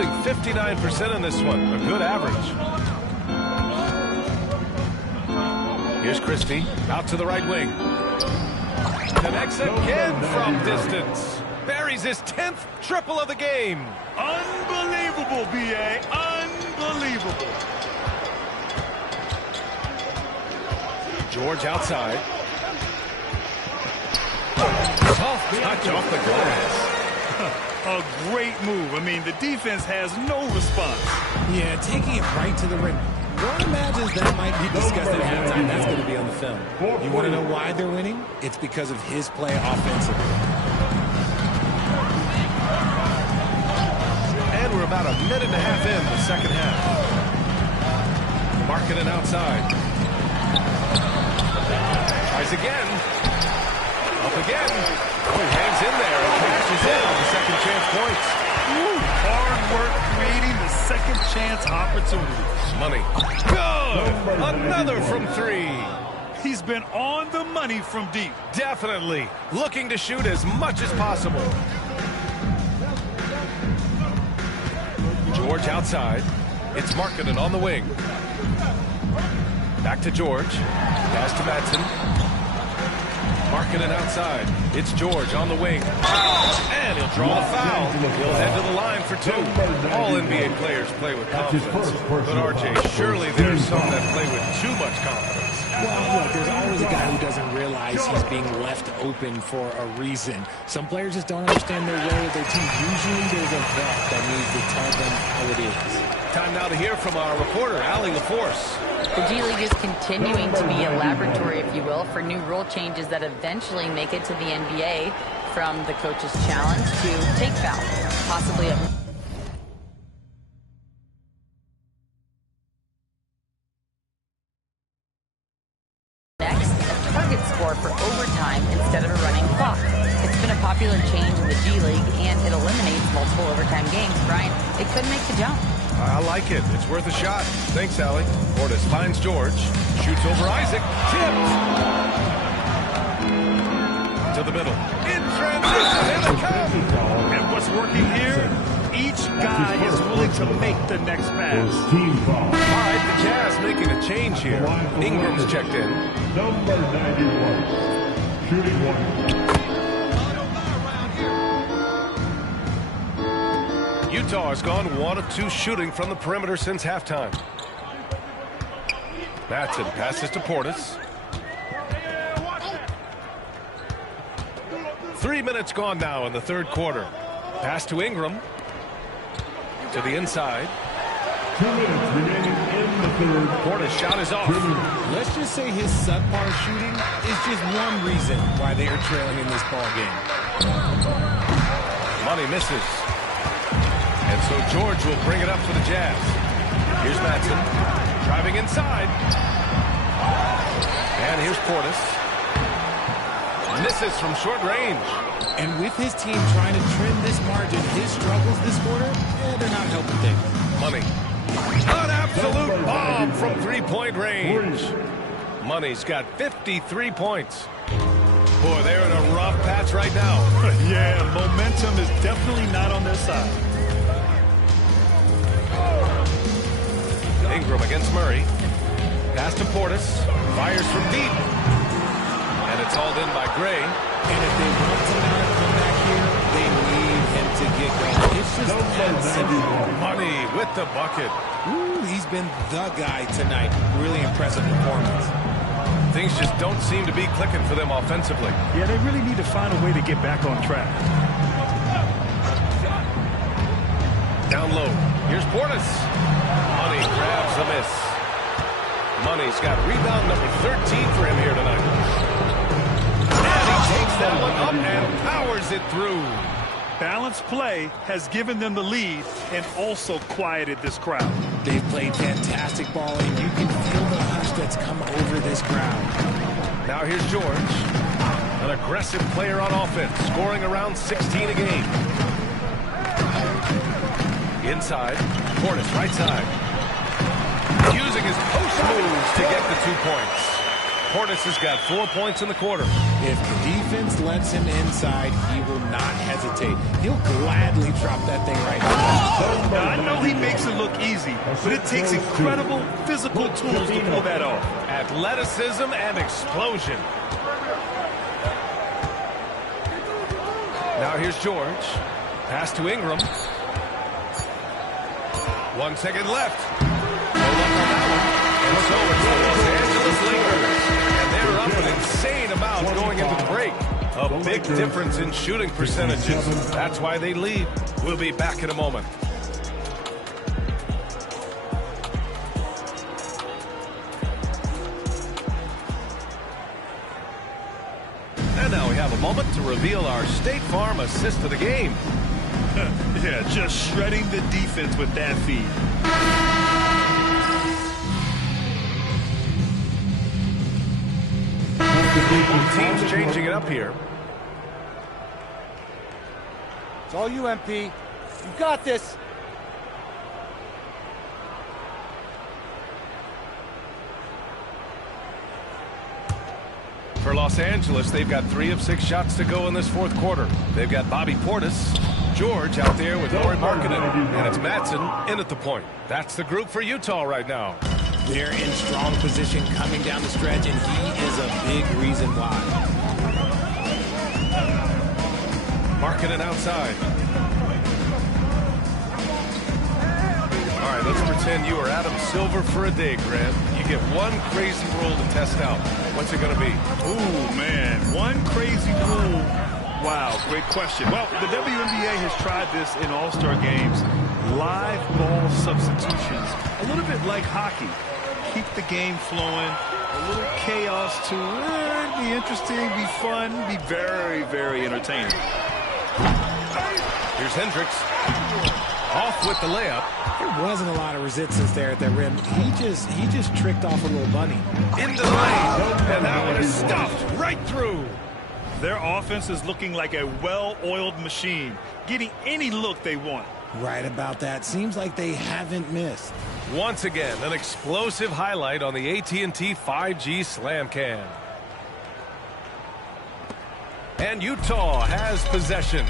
shooting 59% in this one. A good average. Here's Christie. Out to the right wing. Connects again from distance. Buries his 10th triple of the game. Unbelievable, B.A. Unbelievable. George outside. Tough touch off the glass. A great move. I mean, the defense has no response. Yeah, taking it right to the rim. One imagines that might be discussed at halftime. That's going to be on the film. You want to know why they're winning? It's because of his play offensively. And we're about a minute and a half in the second half. Markkanen outside. Tries again. Up again. Oh, he hangs in there and cashes in on the second chance points. Hard work creating the second chance opportunity. Money. Good! Another from three. He's been on the money from deep. Definitely. Looking to shoot as much as possible. George outside. It's Markkanen on the wing. Back to George. Pass to Madsen. Markkanen outside. It's George on the wing. And he'll draw the foul. He'll head to the line for two. All NBA players play with confidence. But RJ, surely there's some that play with too much confidence. Well, look, there's always a guy who doesn't realize he's being left open for a reason. Some players just don't understand their role with their team. Usually there's a vet that needs to tell them how it is. Time now to hear from our reporter, Allie LaForce. The G League is continuing to be a laboratory, if you will, for new rule changes that eventually make it to the NBA, from the coach's challenge to take foul, possibly a next, a target score for overtime instead of a running clock. It's been a popular change in the G League, and it eliminates multiple overtime games. Brian, it could make the jump. I like it. It's worth a shot. Thanks, Allie. Portis finds George. Shoots over Isaac. Tipped. To the middle. In transition. And a come. And what's working here? Each guy is willing to make the next pass. All right, the Jazz making a change here. Ingram's checked in. Number 91. Shooting one. Utah has gone 1 of 2 shooting from the perimeter since halftime. Madsen passes to Portis. 3 minutes gone now in the third quarter. Pass to Ingram. To the inside. 2 minutes remaining in the third. Portis shot is off. Let's just say his subpar shooting is just one reason why they are trailing in this ball game. Money misses. And so George will bring it up for the Jazz. Here's Madsen. Driving inside. And here's Portis. Misses from short range. And with his team trying to trim this margin, his struggles this quarter, they're not helping things. Money. An absolute bomb from three-point range. Money's got 53 points. Boy, they're in a rough patch right now. Yeah, momentum is definitely not on their side. Ingram against Murray. Pass to Portis. Fires from deep. And it's hauled in by Gray. And if they want to not come back here, they need him to get going. It's just that simple. Money with the bucket. Ooh, he's been the guy tonight. Really impressive performance. Things just don't seem to be clicking for them offensively. Yeah, they really need to find a way to get back on track. Down low. Here's Portis. Money grabs the miss. Money's got rebound number 13 for him here tonight. And he takes that one up and powers it through. Balanced play has given them the lead and also quieted this crowd. They've played fantastic ball, and you can feel the hush that's come over this crowd. Now here's George. An aggressive player on offense, scoring around 16 a game. Inside. Portis, right side. Using his post moves to get the 2 points. Portis has got 4 points in the quarter. If the defense lets him inside, he will not hesitate. He'll gladly drop that thing right now. Not look easy, but it takes incredible physical tools to pull that off. Athleticism and explosion. Now here's George. Pass to Ingram. 1 second left. No luck on that one. And so it's the Los Angeles Lakers. And they're up an insane amount going into the break. A big difference in shooting percentages. That's why they lead. We'll be back in a moment. And now we have a moment to reveal our State Farm assist of the game. Yeah, just shredding the defense with that feed. Both teams changing it up here. It's all you, MP. You got this. For Los Angeles, they've got 3 of 6 shots to go in this fourth quarter. They've got Bobby Portis, George out there with Lauri Markkanen, and it's Madsen in at the point. That's the group for Utah right now. They're in strong position coming down the stretch, and he is a big reason why. Markkanen outside. All right, let's pretend you are Adam Silver for a day, Grant. You get one crazy rule to test out. What's it going to be? Ooh, man, one crazy rule. Wow, great question. Well, the WNBA has tried this in All-Star games. Live ball substitutions, a little bit like hockey. Keep the game flowing, a little chaos to it. Be interesting, be fun, be very, very entertaining. Here's Hendricks. Off with the layup. There wasn't a lot of resistance there at the rim. He just tricked off a little bunny. Into the lane. And that one is stuffed right through. Their offense is looking like a well-oiled machine, getting any look they want. Right about that. Seems like they haven't missed. Once again, an explosive highlight on the AT&T 5G Slam Cam. And Utah has possession.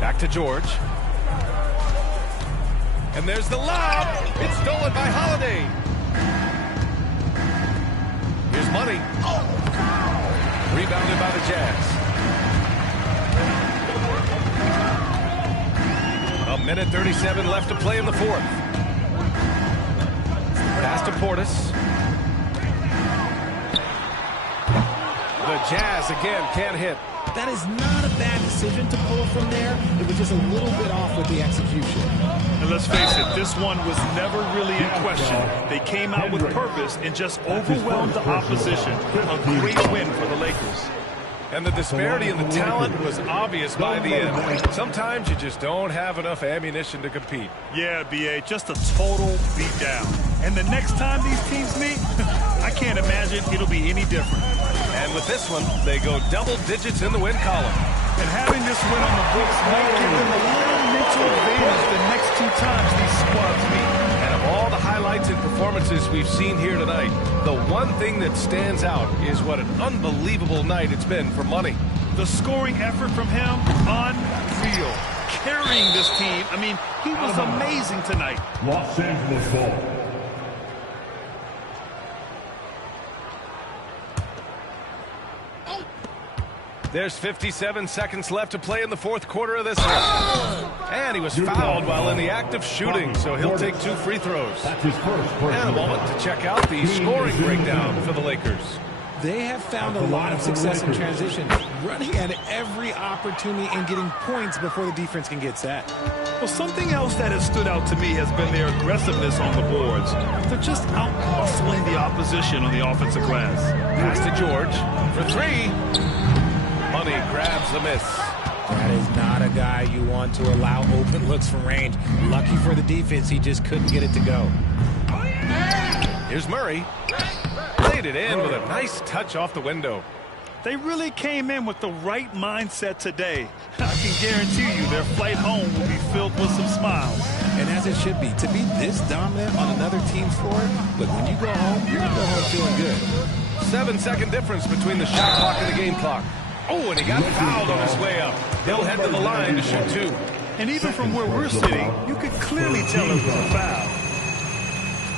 Back to George. And there's the lob. It's stolen by Holiday. Here's Money. Rebounded by the Jazz. A minute 37 left to play in the fourth. Pass to Portis. The Jazz again can't hit. That is not a bad decision to pull from there. It was just a little bit off with the execution. And let's face it, this one was never really in question. They came out with purpose and just overwhelmed the opposition. A great win for the Lakers. And the disparity in the talent was obvious by the end. Sometimes you just don't have enough ammunition to compete. Yeah, B.A., just a total beatdown. And the next time these teams meet, I can't imagine it'll be any different. And with this one, they go double digits in the win column. And having this win on the books might give them a little mental advantage the next 2 times these squads meet. And of all the highlights and performances we've seen here tonight, the one thing that stands out is what an unbelievable night it's been for Money. The scoring effort from him, unreal. Carrying this team, I mean, he was amazing tonight. Los Angeles ball. There's 57 seconds left to play in the fourth quarter of this half. And he was fouled while in the act of shooting, so he'll take 2 free throws. That's his first personal And a moment to check out the scoring breakdown for the Lakers. They have found a lot of success in transition, running at every opportunity and getting points before the defense can get set. Well, something else that has stood out to me has been their aggressiveness on the boards. They're just out-hustling the opposition on the offensive glass. Pass to George for 3. Money grabs the miss. That is not a guy you want to allow open looks from range. Lucky for the defense, he just couldn't get it to go. Here's Murray. Laid it in with a nice touch off the window. They really came in with the right mindset today. I can guarantee you their flight home will be filled with some smiles. And as it should be, to be this dominant on another team's floor, look, when you go home, you're going to go home feeling good. 7-second difference between the shot clock and the game clock. Oh, and he got fouled on his way up. He'll head to the line to shoot 2. And even from where we're sitting, you could clearly tell it was a foul.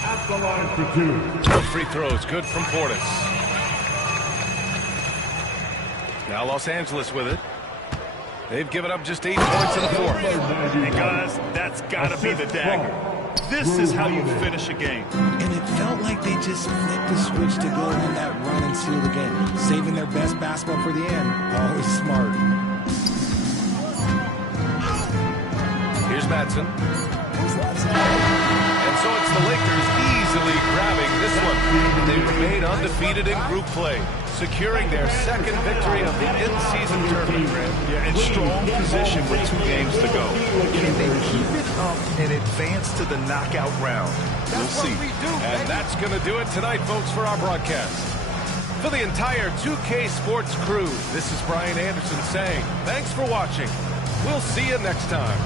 At the line for two. No free throws, good from Portis. Now Los Angeles with it. They've given up just 8 points in the fourth. And guys, that's got to be the dagger. This is how you finish a game. And it felt like they just flipped the switch to go on that run and seal the game, saving their best basketball for the end. Always smart. Here's Madsen. And so it's the Lakers easily grabbing this one. They remain undefeated in group play, securing their second victory of the in-season tournament. Yeah, in strong position with 2 games to go. Can they keep it up and advance to the knockout round? We'll see. And that's going to do it tonight, folks, for our broadcast. For the entire 2K Sports crew, this is Brian Anderson saying thanks for watching. We'll see you next time.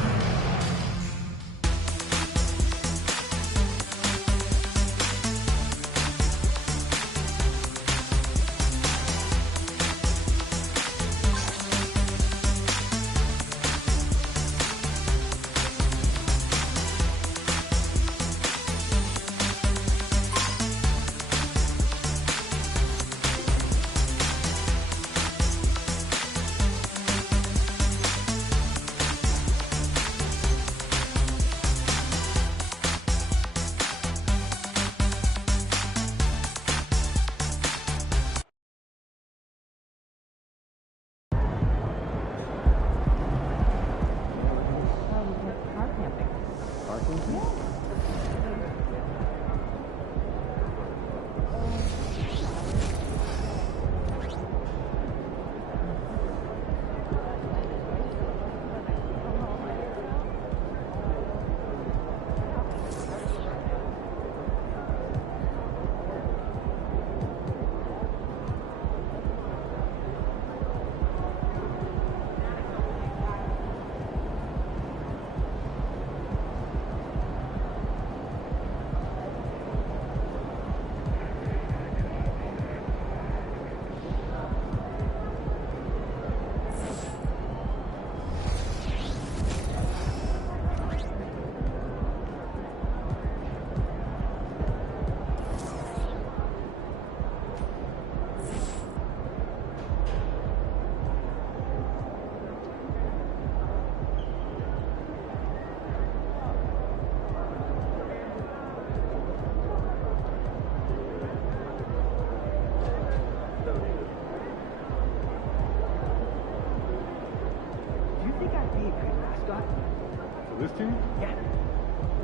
This team? Yeah.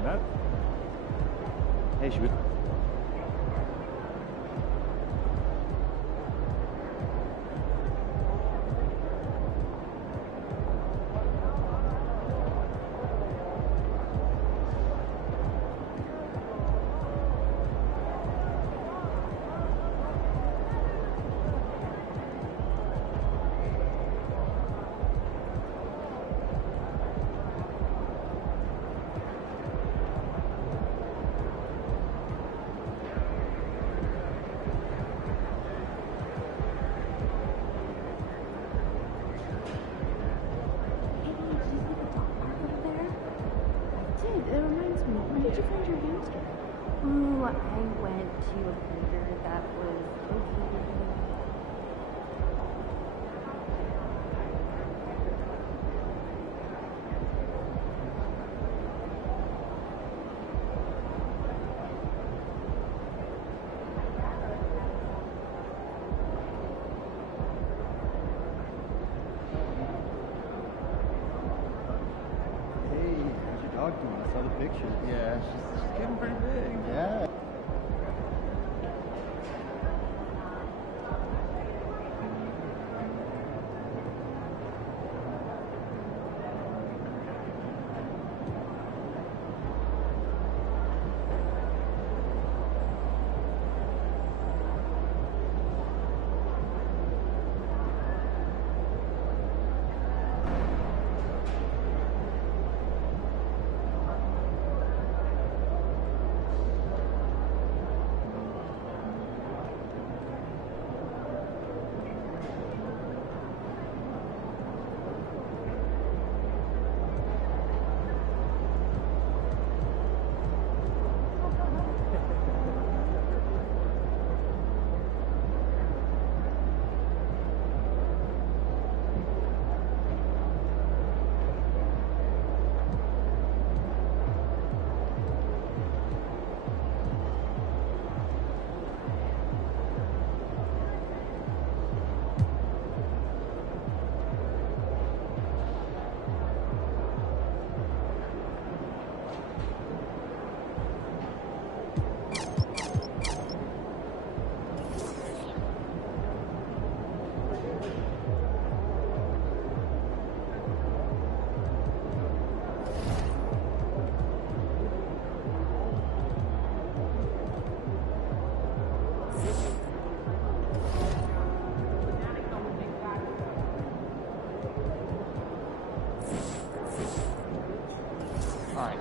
That? Hey, should we... Ooh, I went to a vendor that was located in dog doing? I saw the picture. Yeah, she's getting pretty big. Yeah. All right.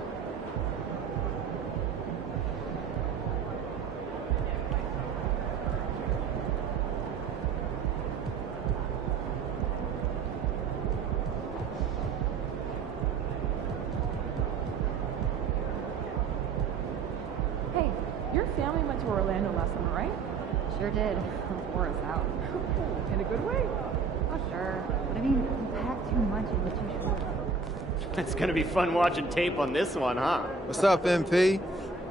Hey, your family went to Orlando last summer, right? Sure did. Wore us out. In a good way. Oh, sure. But I mean, we packed too much into too short. It's going to be fun watching tape on this one, huh? What's up, MP?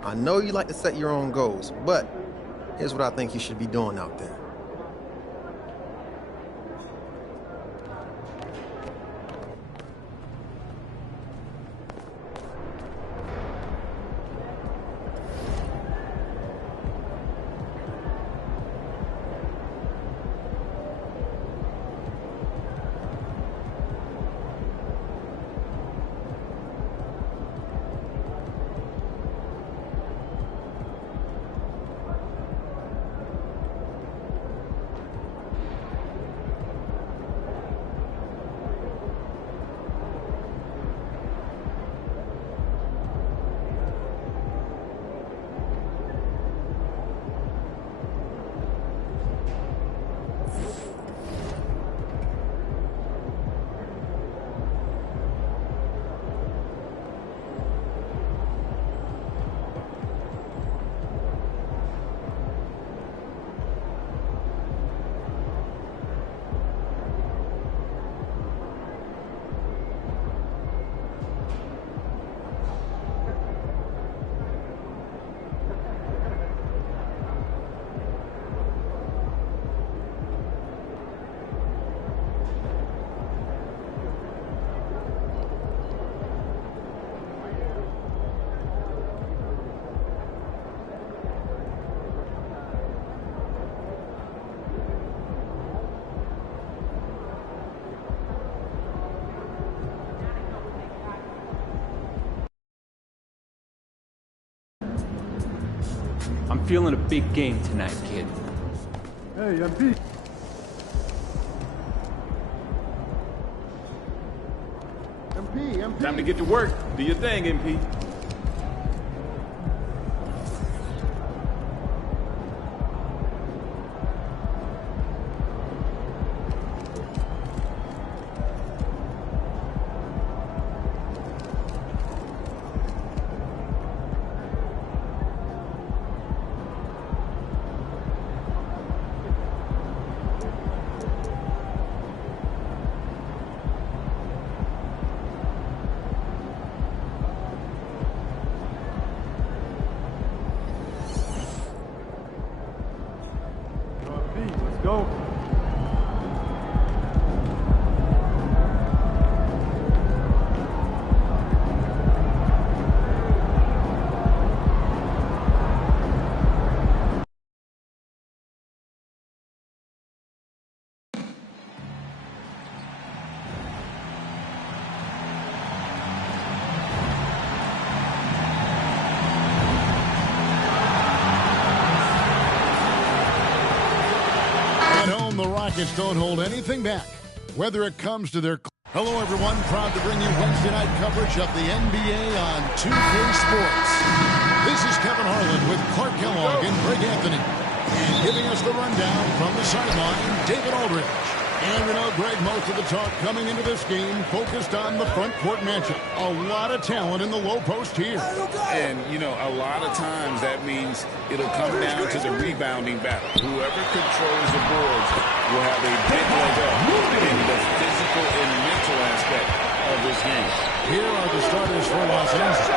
I know you like to set your own goals, but here's what I think you should be doing out there. I'm feeling a big game tonight, kid. Hey, MP. MP. Time to get to work. Do your thing, MP. Let's go. The Rockets don't hold anything back, whether it comes to their... Hello, everyone. Proud to bring you Wednesday night coverage of the NBA on 2K Sports. This is Kevin Harlan with Clark Kellogg and Greg Anthony. And giving us the rundown from the sideline, David Aldridge. And you know, Greg, most of the talk coming into this game focused on the front court matchup. A lot of talent in the low post here. And, you know, a lot of times that means it'll come down to the rebounding battle. Whoever controls the boards will have a big leg up in the physical and mental aspect of this game. Here are the starters for Los Angeles.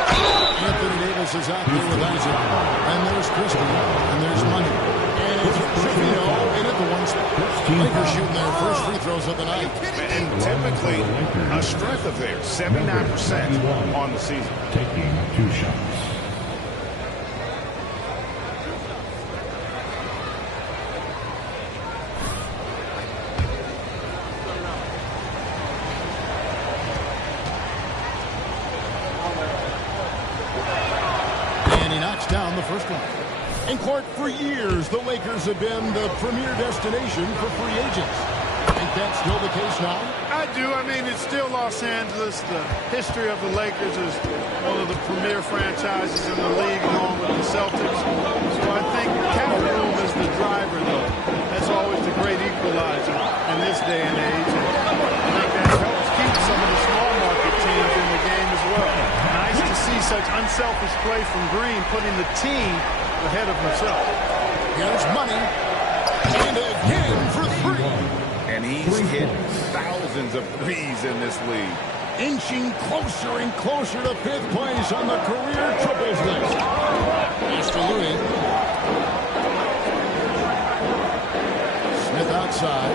Anthony Davis is out there with Isaac. And there's Christie. And there's Money. And it's Trevino in at the one spot. Lakers shooting their first free throws of the night. And typically, a strength of theirs, 79% on the season. Taking 2 shots. And he knocks down the first one. And Clark, for years, the Lakers have been the premier destination for free agents. And think that's still the case now? I do. I mean, it's still Los Angeles. The history of the Lakers is one of the premier franchises in the league, along with the Celtics. So I think cap room is the driver, though. That's always the great equalizer in this day and age. And I think that helps keep some of the small market teams in the game as well. Nice to see such unselfish play from Green, putting the team ahead of himself. Here's Money. And again for three. And he's hit thousands of threes in this league. Inching closer and closer to fifth place on the career triples list. Pass to Louis. Smith outside.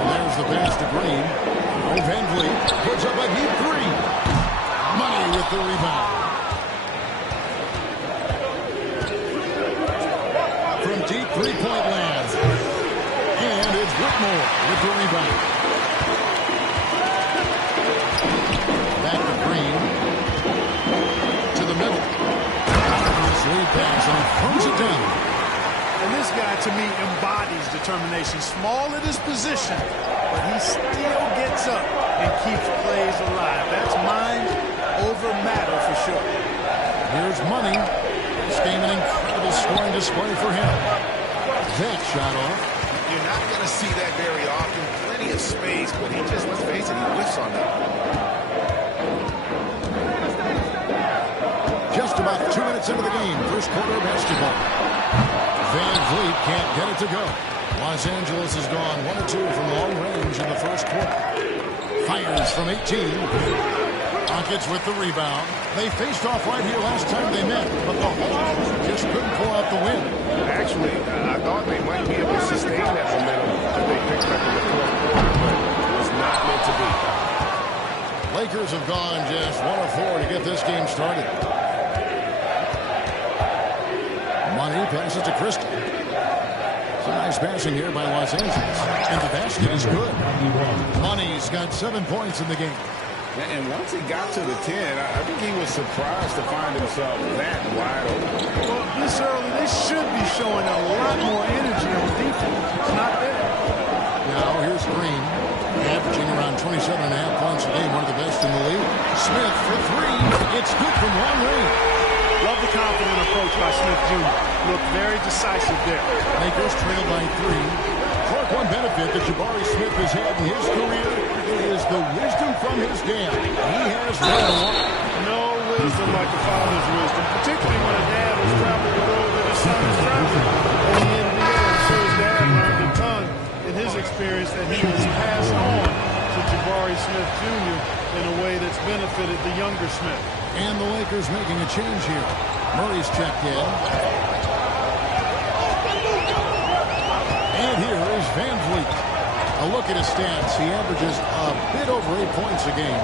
And there's the pass to Green. Van Vliet puts up a deep three. Money with the rebound. From deep three-point land. And it's Whitmore with the rebound. Back to Green. To the middle. This lead pass and throws it down. And this guy, to me, embodies determination. Small at his position, but he still gets up and keeps plays alive. That's mind over matter for sure. Here's Money. This game an incredible scoring display for him. That shot off. You're not going to see that very often. Plenty of space, but he just, let's face it, he whiffs on that. Just about 2 minutes into the game. First quarter of basketball. Van Vliet can't get it to go. Los Angeles has gone 1 or 2 from long range in the first quarter. Fires from 18. Rockets with the rebound. They faced off right here last time they met, but the Hawks just couldn't pull out the win. Actually, I thought they might be able to sustain that momentum that they picked up in the fourth quarter, but it was not meant to be. Lakers have gone just 1 of 4 to get this game started. Money passes to Christie. It's a nice passing here by Los Angeles. And the basket is good. Money's got 7 points in the game. And once he got to the 10, I think he was surprised to find himself that wide open. Well, this early, they should be showing a lot more energy on defense. It's not there. Now here's Green, averaging around 27.5 points a game, one of the best in the league. Smith for three. It's good from long range. Love the confident approach by Smith Jr. Looked very decisive there. Lakers trail by 3. Clark, one benefit that Jabari Smith has had in his career is the wisdom from his dad. He has learned a lot. No wisdom like a father's wisdom, particularly when a dad has traveled the road that his son has traveled. In the NBA, I'm sure his dad learned a ton in his experience that he has passed on to Jabari Smith Jr. in a way that's benefited the younger Smith. And the Lakers making a change here. Murray's checked in. And here is Van Vliet. A look at his stats. He averages a bit over 8 points a game.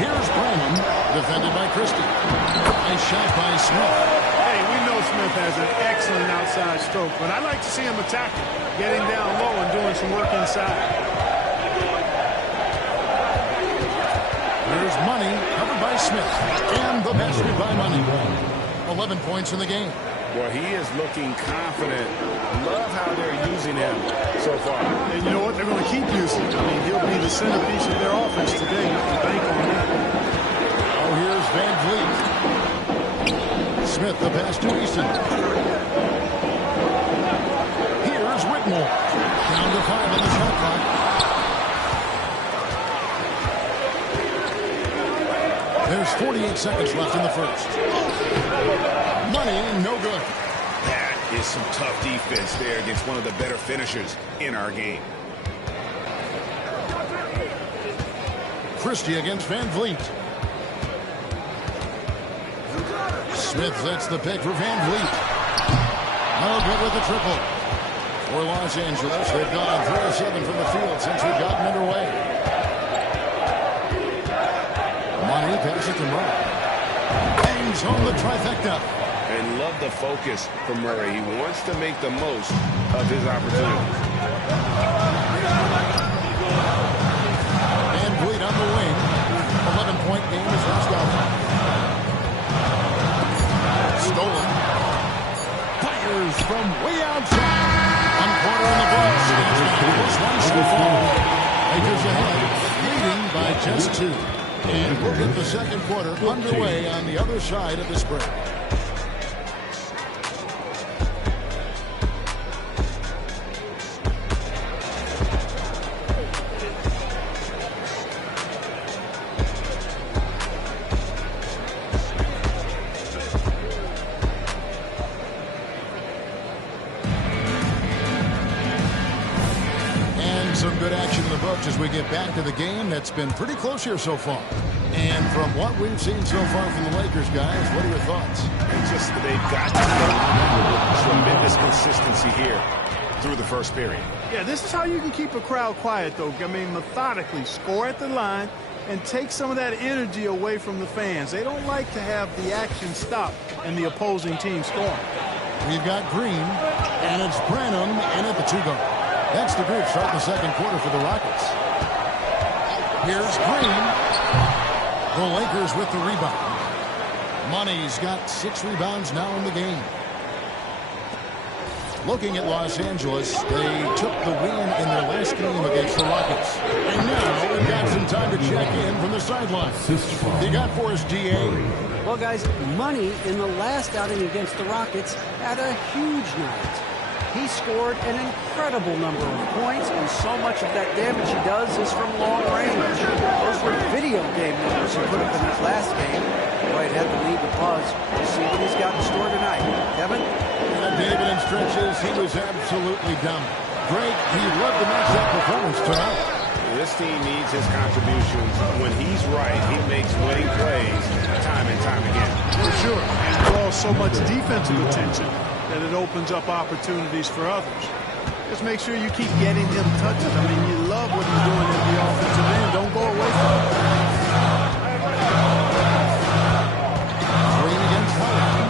Here's Branham, defended by Christie. Nice shot by Smith. Hey, we know Smith has an excellent outside stroke, but I like to see him attacking, getting down low and doing some work inside. Here's Money, covered by Smith. And the basket by Money. 11 points in the game. Boy, he is looking confident. Love how they're using him so far. And you know what? They're going to keep using him. I mean, he'll be the centerpiece of their offense today. You can bank on that. Oh, here's Van Vliet. Smith, the pass to Easton. Here's Whitmore. Down to 5 on the shot clock. There's 48 seconds left in the first. Money, no good. That is some tough defense there against one of the better finishers in our game. Christie against Van Vliet. Smith sets the pick for Van Vliet. No good with the triple. For Los Angeles, they've gone 3 of 7 from the field since we've gotten underway. Money passes to Murray. Bangs home the trifecta. And love the focus from Murray. He wants to make the most of his opportunities. Van Vliet on the wing. 11-point game is lost out. Stolen. Fires from way outside. Lakers ahead, leading by just 2. And we'll get the second quarter underway on the other side of this break. Some good action in the books as we get back to the game that's been pretty close here so far. And from what we've seen so far from the Lakers, guys, what are your thoughts? They've got to with tremendous consistency here through the first period. Yeah, this is how you can keep a crowd quiet, though. I mean, methodically score at the line and take some of that energy away from the fans. They don't like to have the action stop and the opposing team scoring. We've got Green, and it's Branham in at the 2-guard. That's the group starting the second quarter for the Rockets. Here's Green. The Lakers with the rebound. Money's got 6 rebounds now in the game. Looking at Los Angeles, they took the win in their last game against the Rockets. And now we've got some time to check in from the sideline. You got for us, DA? Well, guys, Money in the last outing against the Rockets had a huge night. He scored an incredible number of points, and so much of that damage he does is from long range. Those were video game numbers he put up in that last game. Boy, it had the league a buzz. We'll see what he's got in store tonight. Kevin? And David, in stretches, he was absolutely dominant. Great. He loved to match that performance tonight. This team needs his contributions. When he's right, he makes winning plays time and time again. For sure. And draws so much defensive attention that it opens up opportunities for others. Just make sure you keep getting him touches. I mean, you love what he's doing in the offensive end. Don't go away from it. Green against Howard.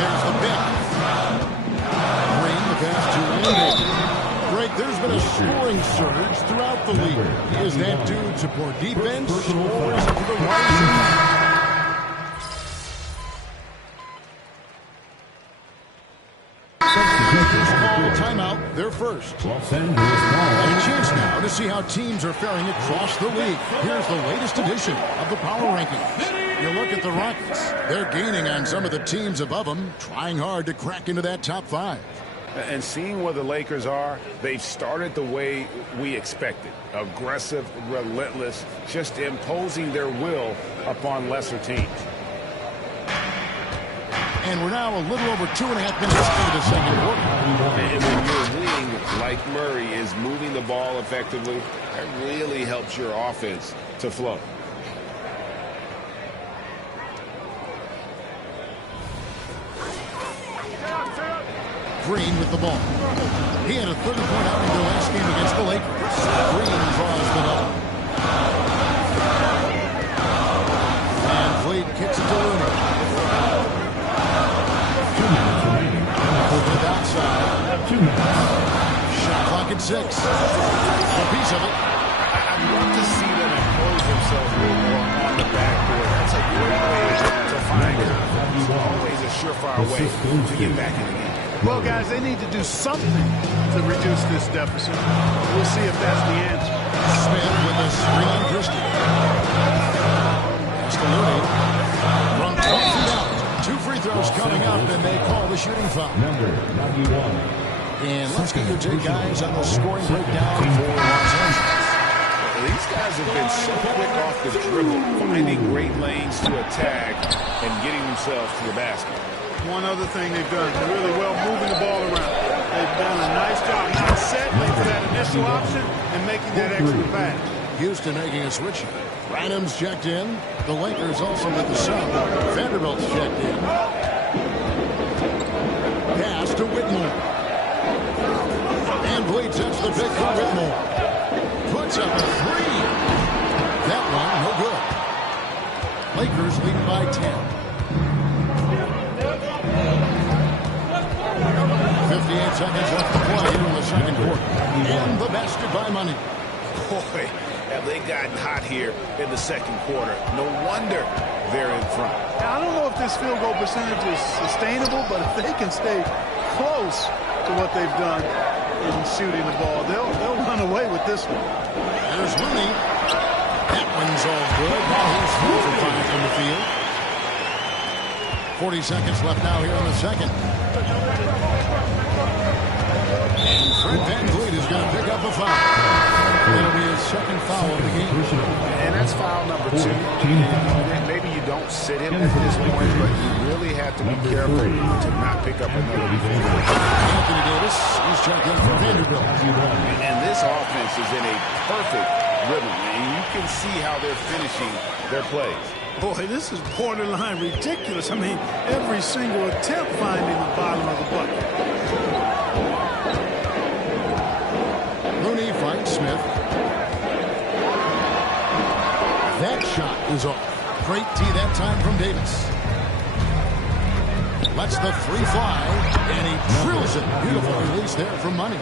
There's the pick. Green, the pass to Andy. Greg, there's been a scoring surge throughout the league. Is that due to poor defense, or is it to the rising? Timeout, they're first. And a chance now to see how teams are faring across the league. Here's the latest edition of the Power Rankings. You look at the Rockets. They're gaining on some of the teams above them, trying hard to crack into that top 5. And seeing where the Lakers are, they've started the way we expected. Aggressive, relentless, just imposing their will upon lesser teams. And we're now a little over 2.5 minutes into the second quarter. And when your wing, like Murray, is moving the ball effectively, that really helps your offense to flow. Green with the ball. He had a 30-point outing the last game against the Lakers. Green draws the double. And Fleet kicks it to Looney. Outside. 2 minutes. Shot clock at 6. A piece of it. I'd love to see them impose themselves a little more on the backboard. That's a great way to find confidence. Always a surefire way to get back in the game. Well, guys, they need to do something to reduce this deficit. We'll see if that's the answer. Smith with a screen on Christie. That's the Looney. From 12 feet out. 2 free throws coming up, and they call the shooting foul. Number 91. And let's get your take, guys, on the scoring breakdown for Los Angeles. These guys have been so quick off the dribble, finding great lanes to attack and getting themselves to the basket. One other thing they've done really well, moving the ball around. They've done a nice job not settling for that initial option and making that extra pass. Houston making a switch. Branham's checked in. The Lakers also with the sub. Vanderbilt's checked in. Pass to Whitmore. And Bleed sets the pick for Whitmore. Puts up a 3. That one, no good. Lakers leading by 10. 58 seconds left to play here in the second quarter. And the basket by Money. Boy, have they gotten hot here in the second quarter. No wonder they're in front. Now, I don't know if this field goal percentage is sustainable, but if they can stay close to what they've done in shooting the ball, they'll run away with this one. There's Looney. That one's all good. Now he's 4 for 5 from the field. 40 seconds left now here in the second. And Fred VanVleet is going to pick up a foul. It'll be his second foul of the game. And that's foul number 2. Maybe you don't sit him at this point, but you really have to be careful to not pick up another defender. Anthony Davis, he's checked in for Vanderbilt. And this offense is in a perfect rhythm, and you can see how they're finishing their plays. Boy, this is borderline ridiculous. I mean, every single attempt finding the bottom of the bucket. Looney finds Smith. That shot is off. Great tee that time from Davis. Lets the 3 fly, and he drills it. Beautiful release there from Money.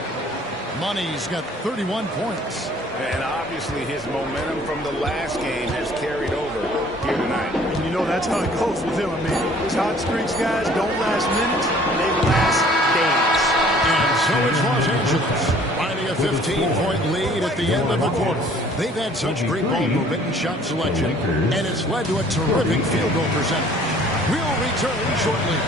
Money's got 31 points. And obviously his momentum from the last game has carried over here tonight. And you know that's how it goes with him. I mean, these hot streaks, guys, don't last minutes. They last days. And so it's Los Angeles, finding a 15-point lead at the end of the quarter. They've had such great ball movement and shot selection, and it's led to a terrific field goal percentage. We'll return shortly.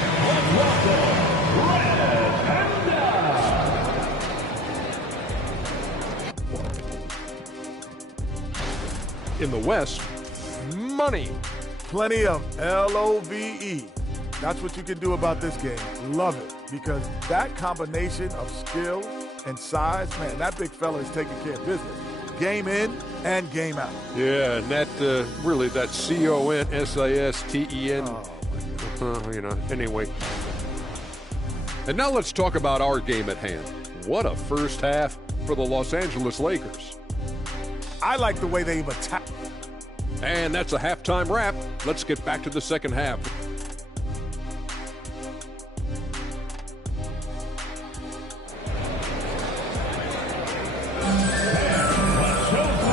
In the West, money. Plenty of L-O-V-E. That's what you can do about this game. Love it. Because that combination of skill and size, man, that big fella is taking care of business. Game in and game out. Yeah, and that really, that CONSISTEN, anyway. And now let's talk about our game at hand. What a first half for the Los Angeles Lakers. I like the way they've attacked. And that's a halftime wrap. Let's get back to the second half.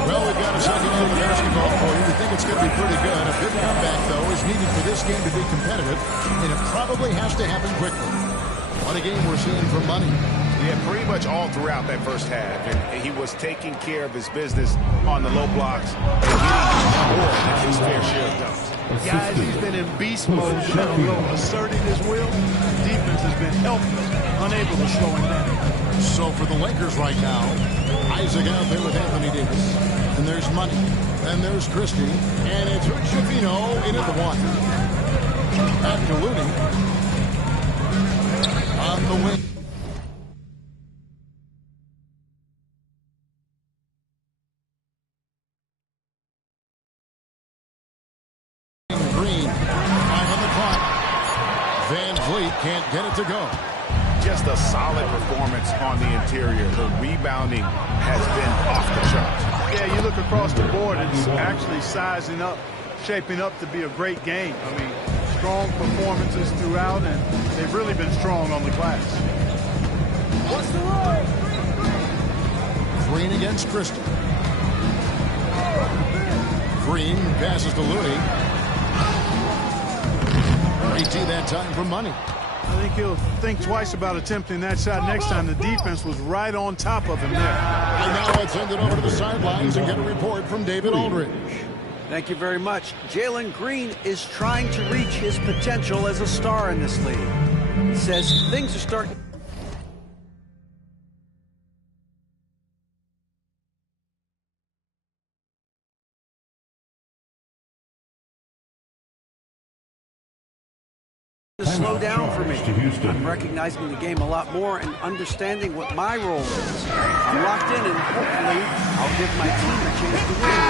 Well, we've got a second half of basketball for you. We think it's going to be pretty good. A big comeback, though, is needed for this game to be competitive, and it probably has to happen quickly. What a game we're seeing from Money. Yeah, pretty much all throughout that first half. And he was taking care of his business on the low blocks and getting more than his fair share of dunks. Guys, he's been in beast mode down low, asserting his will. Defense has been helpless, unable to slow him down. So for the Lakers right now, Isaac out there with Anthony Davis. And there's Money. And there's Christie. And it's Hood-Schifino in at the 1. Back to Looney. On the wing. Green. 5 on the clock. VanVleet can't get it to go. Just a solid performance on the interior. The rebounding has been off the charts. Yeah, you look across the board, it's actually sizing up, shaping up to be a great game. I mean, strong performances throughout, and they've really been strong on the glass. What's the run? Green against Christie. Green passes to Looney. Great tee that time from Money. I think he'll think twice about attempting that shot next time. The defense was right on top of him there. And now let's send it over to the sidelines and get a report from David Aldridge. Thank you very much. Jalen Green is trying to reach his potential as a star in this league. He says things are starting. To slow down for me. I'm recognizing the game a lot more and understanding what my role is. I'm locked in, and hopefully I'll give my team a chance to win.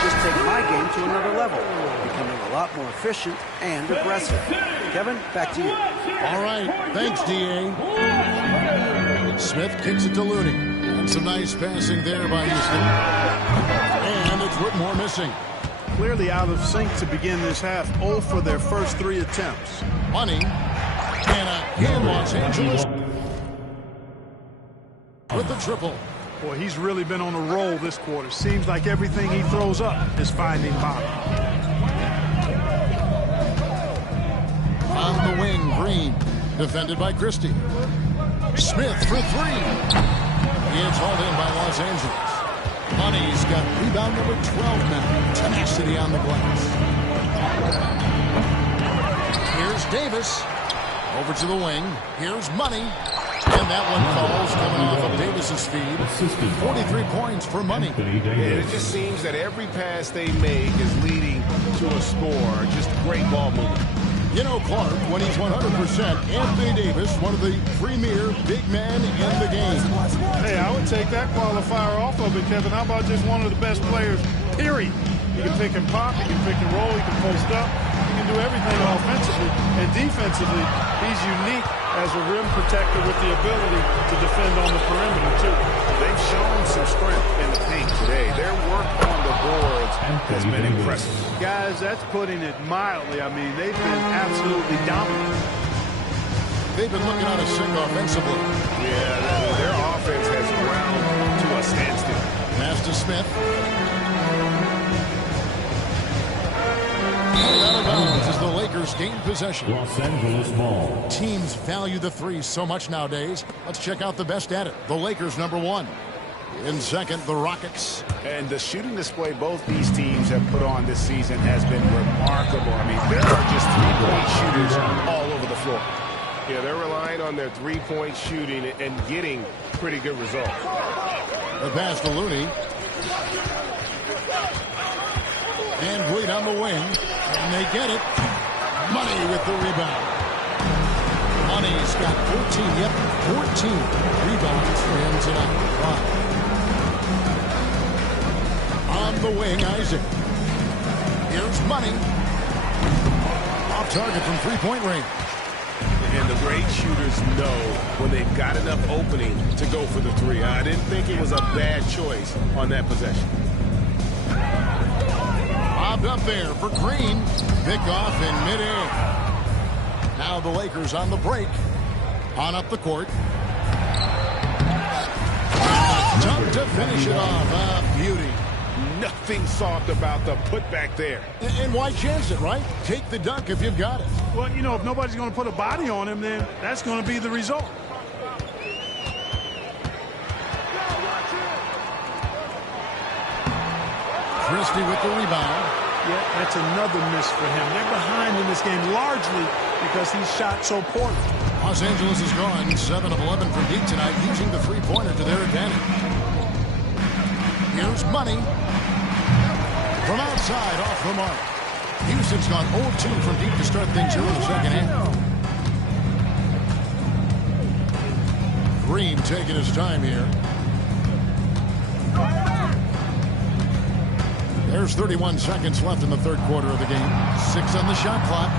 Just take my game to another level, becoming a lot more efficient and aggressive. Kevin, back to you. All right, thanks, D.A. Smith kicks it to Looney. And some nice passing there by Houston. And it's Whitmore missing. Clearly out of sync to begin this half. 0 for their first 3 attempts. Money. And again, Los Angeles with the triple. Boy, he's really been on a roll this quarter. Seems like everything he throws up is finding bottom. On the wing, Green. Defended by Christie. Smith for 3. It's hauled in by Los Angeles. Money's got rebound number 12 now. Tenacity on the glass. Here's Davis. Over to the wing. Here's Money. And that one falls coming off of Davis's feed. 43 points for Money. Yeah, it just seems that every pass they make is leading to a score. Just great ball movement. You know, Clark, when he's 100%, Anthony Davis, one of the premier big men in the game. Hey, I would take that qualifier off of it, Kevin. How about just one of the best players, period? He can pick and pop, he can pick and roll, he can post up, he can do everything offensively. And defensively, he's unique as a rim protector with the ability to defend on the perimeter, too. They've shown some strength in the paint today. Their work on the boards has been impressive. Guys, that's putting it mildly. I mean, they've been absolutely dominant. They've been looking out of sync offensively. Yeah, their offense has ground to a standstill. Pass to Smith. Out of bounds as the Lakers gain possession. Los Angeles ball. Teams value the three so much nowadays. Let's check out the best at it. The Lakers, number 1. In second, the Rockets. And the shooting display both these teams have put on this season has been remarkable. I mean, there are just three-point shooters all over the floor. Yeah, they're relying on their three-point shooting and getting pretty good results. The pass to Looney. And Vliet on the wing. And they get it. Money with the rebound. Money's got 14 rebounds for him tonight. Wow. On the wing, Isaac. Here's Money. Off target from three-point range. And the great shooters know when they've got enough opening to go for the three. I didn't think it was a bad choice on that possession. Bobbed up there for Green. Pick off in midair. Now the Lakers on the break. On up the court. Dunk to finish it off. Beauty. Nothing soft about the putback there. And why chance it, right? Take the dunk if you've got it. Well, you know, if nobody's going to put a body on him, then that's going to be the result. Christie with the rebound. Yeah, that's another miss for him. They're behind in this game largely because he shot so poorly. Los Angeles is gone 7 of 11 from deep tonight, using the three-pointer to their advantage. Here's Money. From outside, off the mark. Houston's gone 0-2 from deep to start things here in the second half. Green taking his time here. There's 31 seconds left in the third quarter of the game. 6 on the shot clock.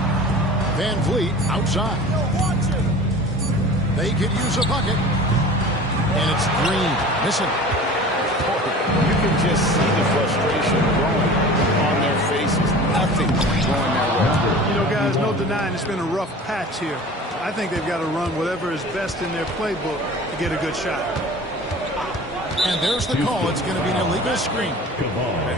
Van Vliet outside. They could use a bucket. And it's Green missing. You can just see the frustration growing on their faces. Nothing going their way. You know, guys, no denying it's been a rough patch here. I think they've got to run whatever is best in their playbook to get a good shot. And there's the call. It's going to be an illegal screen.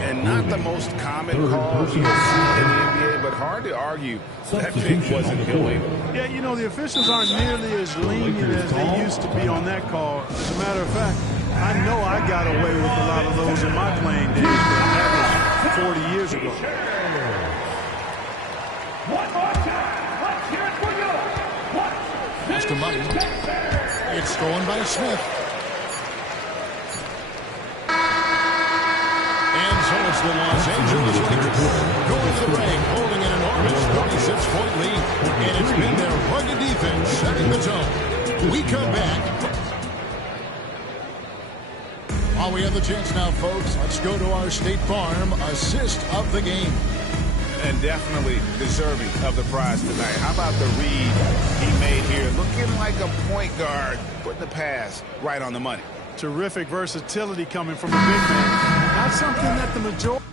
And not the most common call you see in the NBA, but hard to argue that pick wasn't illegal. Yeah, you know, the officials aren't nearly as lenient as they used to be on that call. As a matter of fact, I know I got away with a lot of those in my playing days, but that was 40 years ago. One more time. Let's hear it for you. Pass to Money. It's stolen by Smith. And so it's the Los Angeles Lakers going to the break, holding an enormous 46-point lead. And it's been their rugged defense setting the tone. We come back. While we have the chance now, folks, let's go to our State Farm assist of the game. And definitely deserving of the prize tonight. How about the read he made here? Looking like a point guard, putting the pass right on the money. Terrific versatility coming from a big man. Not something that the majority...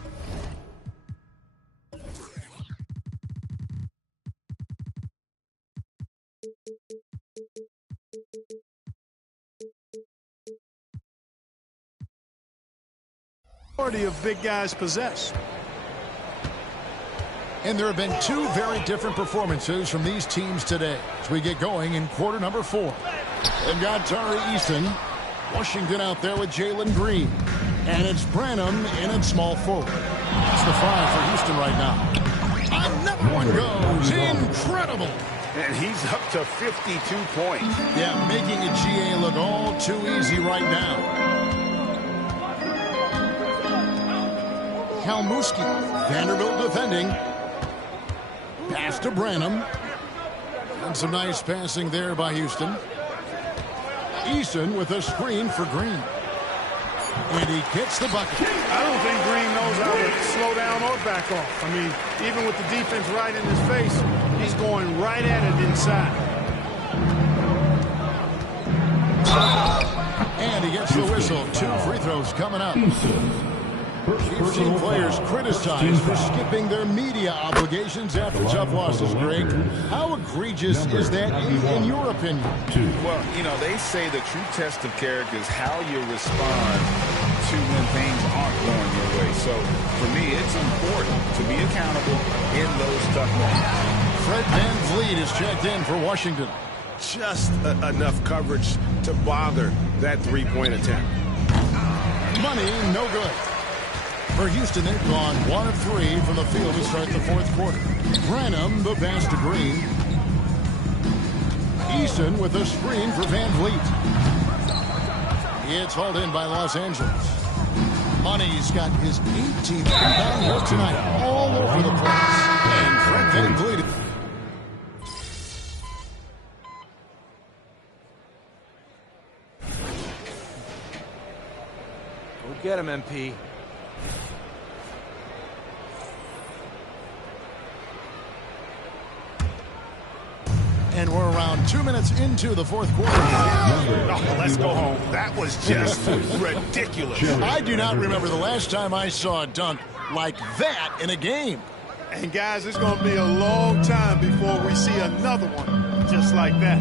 of big guys possess. And there have been 2 very different performances from these teams today as we get going in quarter number 4. They've got Tari Eason, Washington out there with Jalen Green. And it's Branham in at small forward. That's the 5 for Houston right now. Another one goes. Incredible. And he's up to 52 points. Yeah, making a GA look all too easy right now. Kalmuski, Vanderbilt defending. Pass to Branham. And some nice passing there by Houston. Eason with a screen for Green. And he gets the bucket. I don't think Green knows how to slow down or back off. I mean, even with the defense right in his face, he's going right at it inside. And he gets the whistle. 2 free throws coming up. We've seen players criticized for skipping their media obligations after tough losses, Greg. How egregious is that in your opinion? Well, you know, they say the true test of character is how you respond to when things aren't going your way. So, for me, it's important to be accountable in those tough moments. Fred VanVleet is checked in for Washington. Just enough coverage to bother that three-point attempt. Money, no good. For Houston, they've gone 1 of 3 from the field to start the 4th quarter. Branham, the pass to Green. Eason with a screen for VanVleet. It's hauled in by Los Angeles. Money's got his 18th rebound here tonight, all over the place. And Fred VanVleet. Go get him, MP. And we're around 2 minutes into the 4th quarter. Oh, let's go home. That was just ridiculous. I do not remember the last time I saw a dunk like that in a game. And guys, it's going to be a long time before we see another one just like that.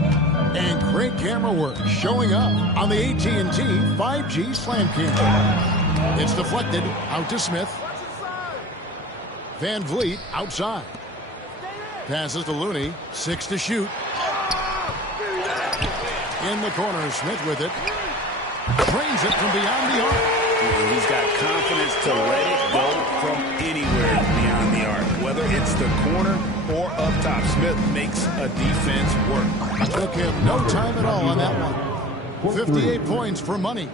And great camera work showing up on the AT&T 5G Slam Cam. It's deflected out to Smith. VanVleet outside. Passes to Looney. 6 to shoot. In the corner, Smith with it. Drains it from beyond the arc. He's got confidence to let it go from anywhere beyond the arc. Whether it's the corner or up top, Smith makes a defense work. Took him no time at all on that one. 58 points for Money.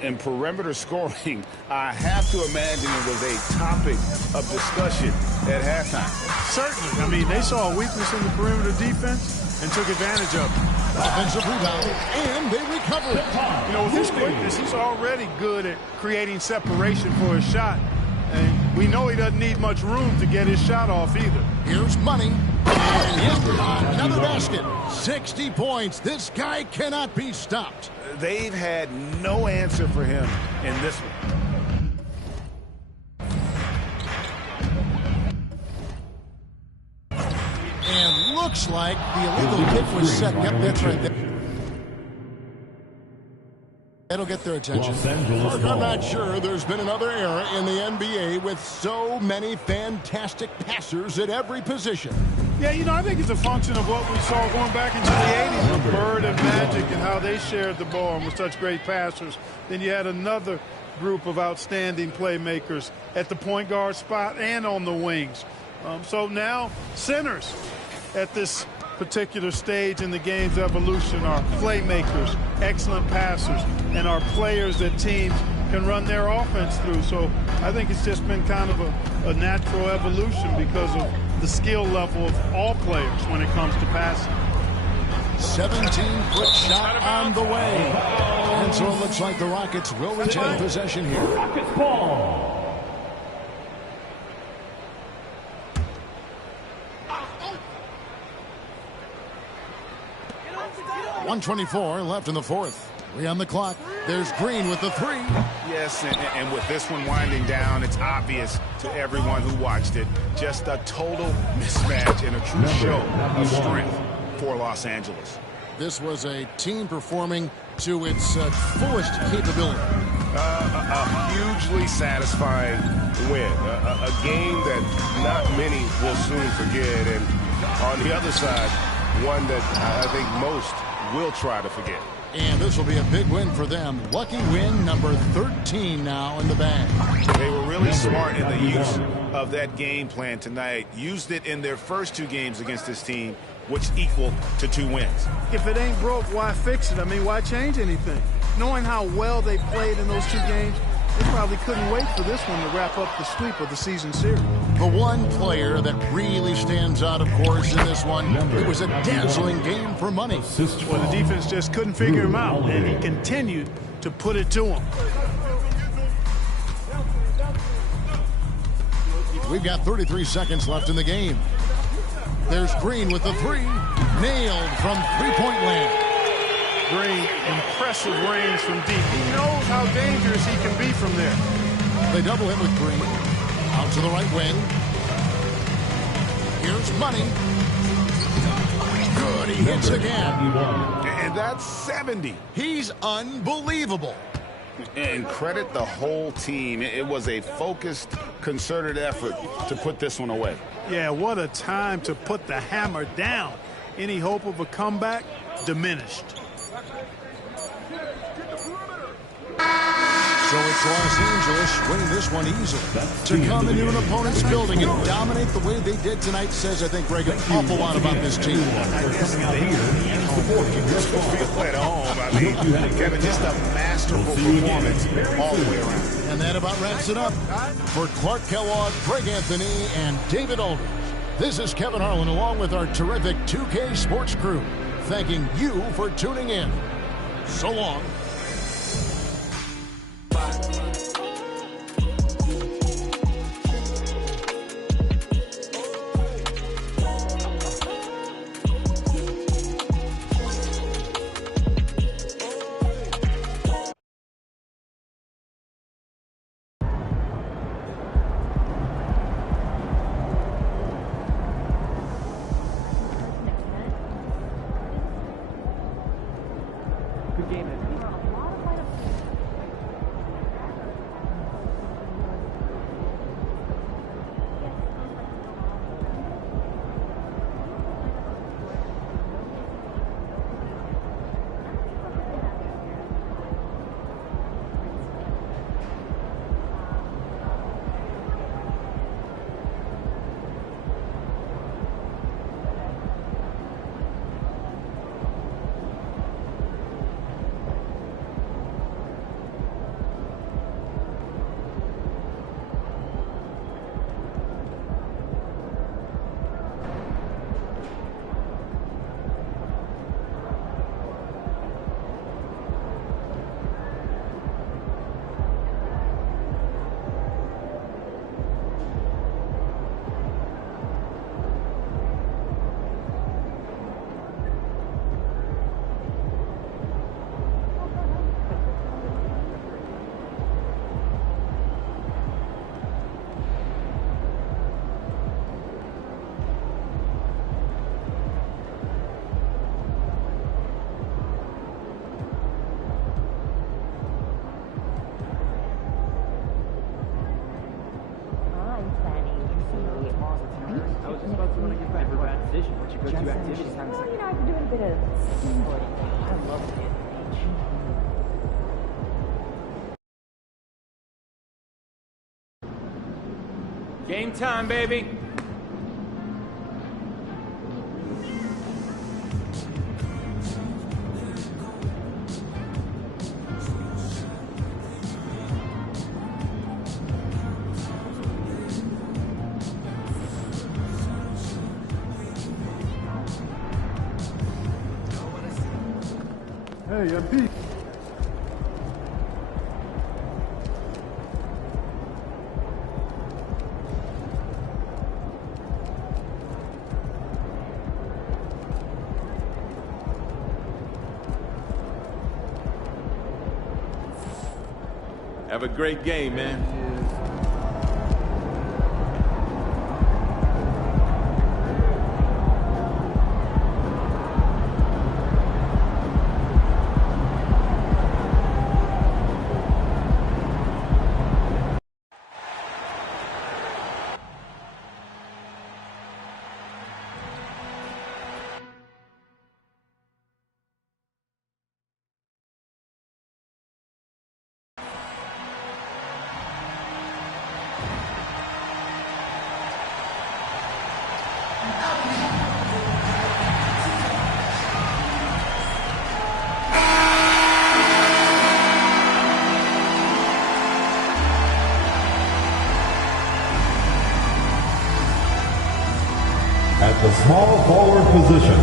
And perimeter scoring, I have to imagine it was a topic of discussion at halftime. Certainly. I mean, they saw a weakness in the perimeter defense and took advantage of it. Offensive rebound, and they recover it. You know, with his quickness, he's already good at creating separation for his shot. And we know he doesn't need much room to get his shot off either. Here's Money. And another basket. 60 points. This guy cannot be stopped. They've had no answer for him in this one. And looks like the illegal kick was set. Yep, that's right there. That'll get their attention. I'm not sure there's been another era in the NBA with so many fantastic passers at every position. Yeah, you know, I think it's a function of what we saw going back into the 80s with Bird and Magic and how they shared the ball and were such great passers. Then you had another group of outstanding playmakers at the point guard spot and on the wings. So now centers at this particular stage in the game's evolution are playmakers, excellent passers, and are players that teams can run their offense through. So I think it's just been kind of a natural evolution because of the skill level of all players when it comes to passing. 17-foot shot on the way. And so it looks like the Rockets will retain possession here. Rockets ball. 1:24 left in the 4th. 3 on the clock. There's Green with the 3. Yes, and with this one winding down, it's obvious to everyone who watched it. Just a total mismatch and a true show of strength for Los Angeles. This was a team performing to its fullest capability. A hugely satisfying win. A game that not many will soon forget. And on the other side, one that I think most will try to forget. And this will be a big win for them. Lucky win number 13 now in the bag. They were really smart in the use of that game plan tonight. Used it in their first 2 games against this team, which equal to 2 wins. If it ain't broke, why fix it? I mean, why change anything? Knowing how well they played in those 2 games, they probably couldn't wait for this one to wrap up the sweep of the season series. The one player that really stands out, of course, in this one, it was a dazzling game for money. Well, the defense just couldn't figure him out, and he continued to put it to him. We've got 33 seconds left in the game. There's Green with the 3. Nailed from three-point land. Green, impressive range from deep. He knows how dangerous he can be from there. They double him with Green. Out to the right wing. Here's Money. Good, he hits again. And that's 70. He's unbelievable. And credit the whole team. It was a focused, concerted effort to put this one away. Yeah, what a time to put the hammer down. Any hope of a comeback diminished. So it's Los Angeles winning this one easily. To come into an opponent's building and dominate the way they did tonight says, I think, Greg, an awful lot about this team. Play at home. I mean, Kevin, just a masterful performance all the way around. And that about wraps it up. For Clark Kellogg, Greg Anthony, and David Aldridge, this is Kevin Harlan along with our terrific 2K Sports crew, thanking you for tuning in. So long. Good game, MP. Well, you know, I've been doing a bit of snowboarding. I love it. Game time, baby. Hey, MP. Have a great game, man. At the small forward position,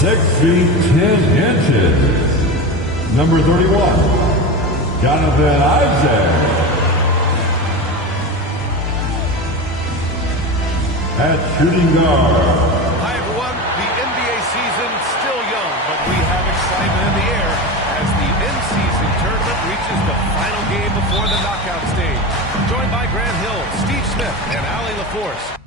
6 feet 10 inches, number 31, Jonathan Isaac. At shooting guard. Hi, everyone. The NBA season still young, but we have excitement in the air as the in-season tournament reaches the final game before the knockout stage. Joined by Grant Hill, Steve Smith, and Allie LaForce.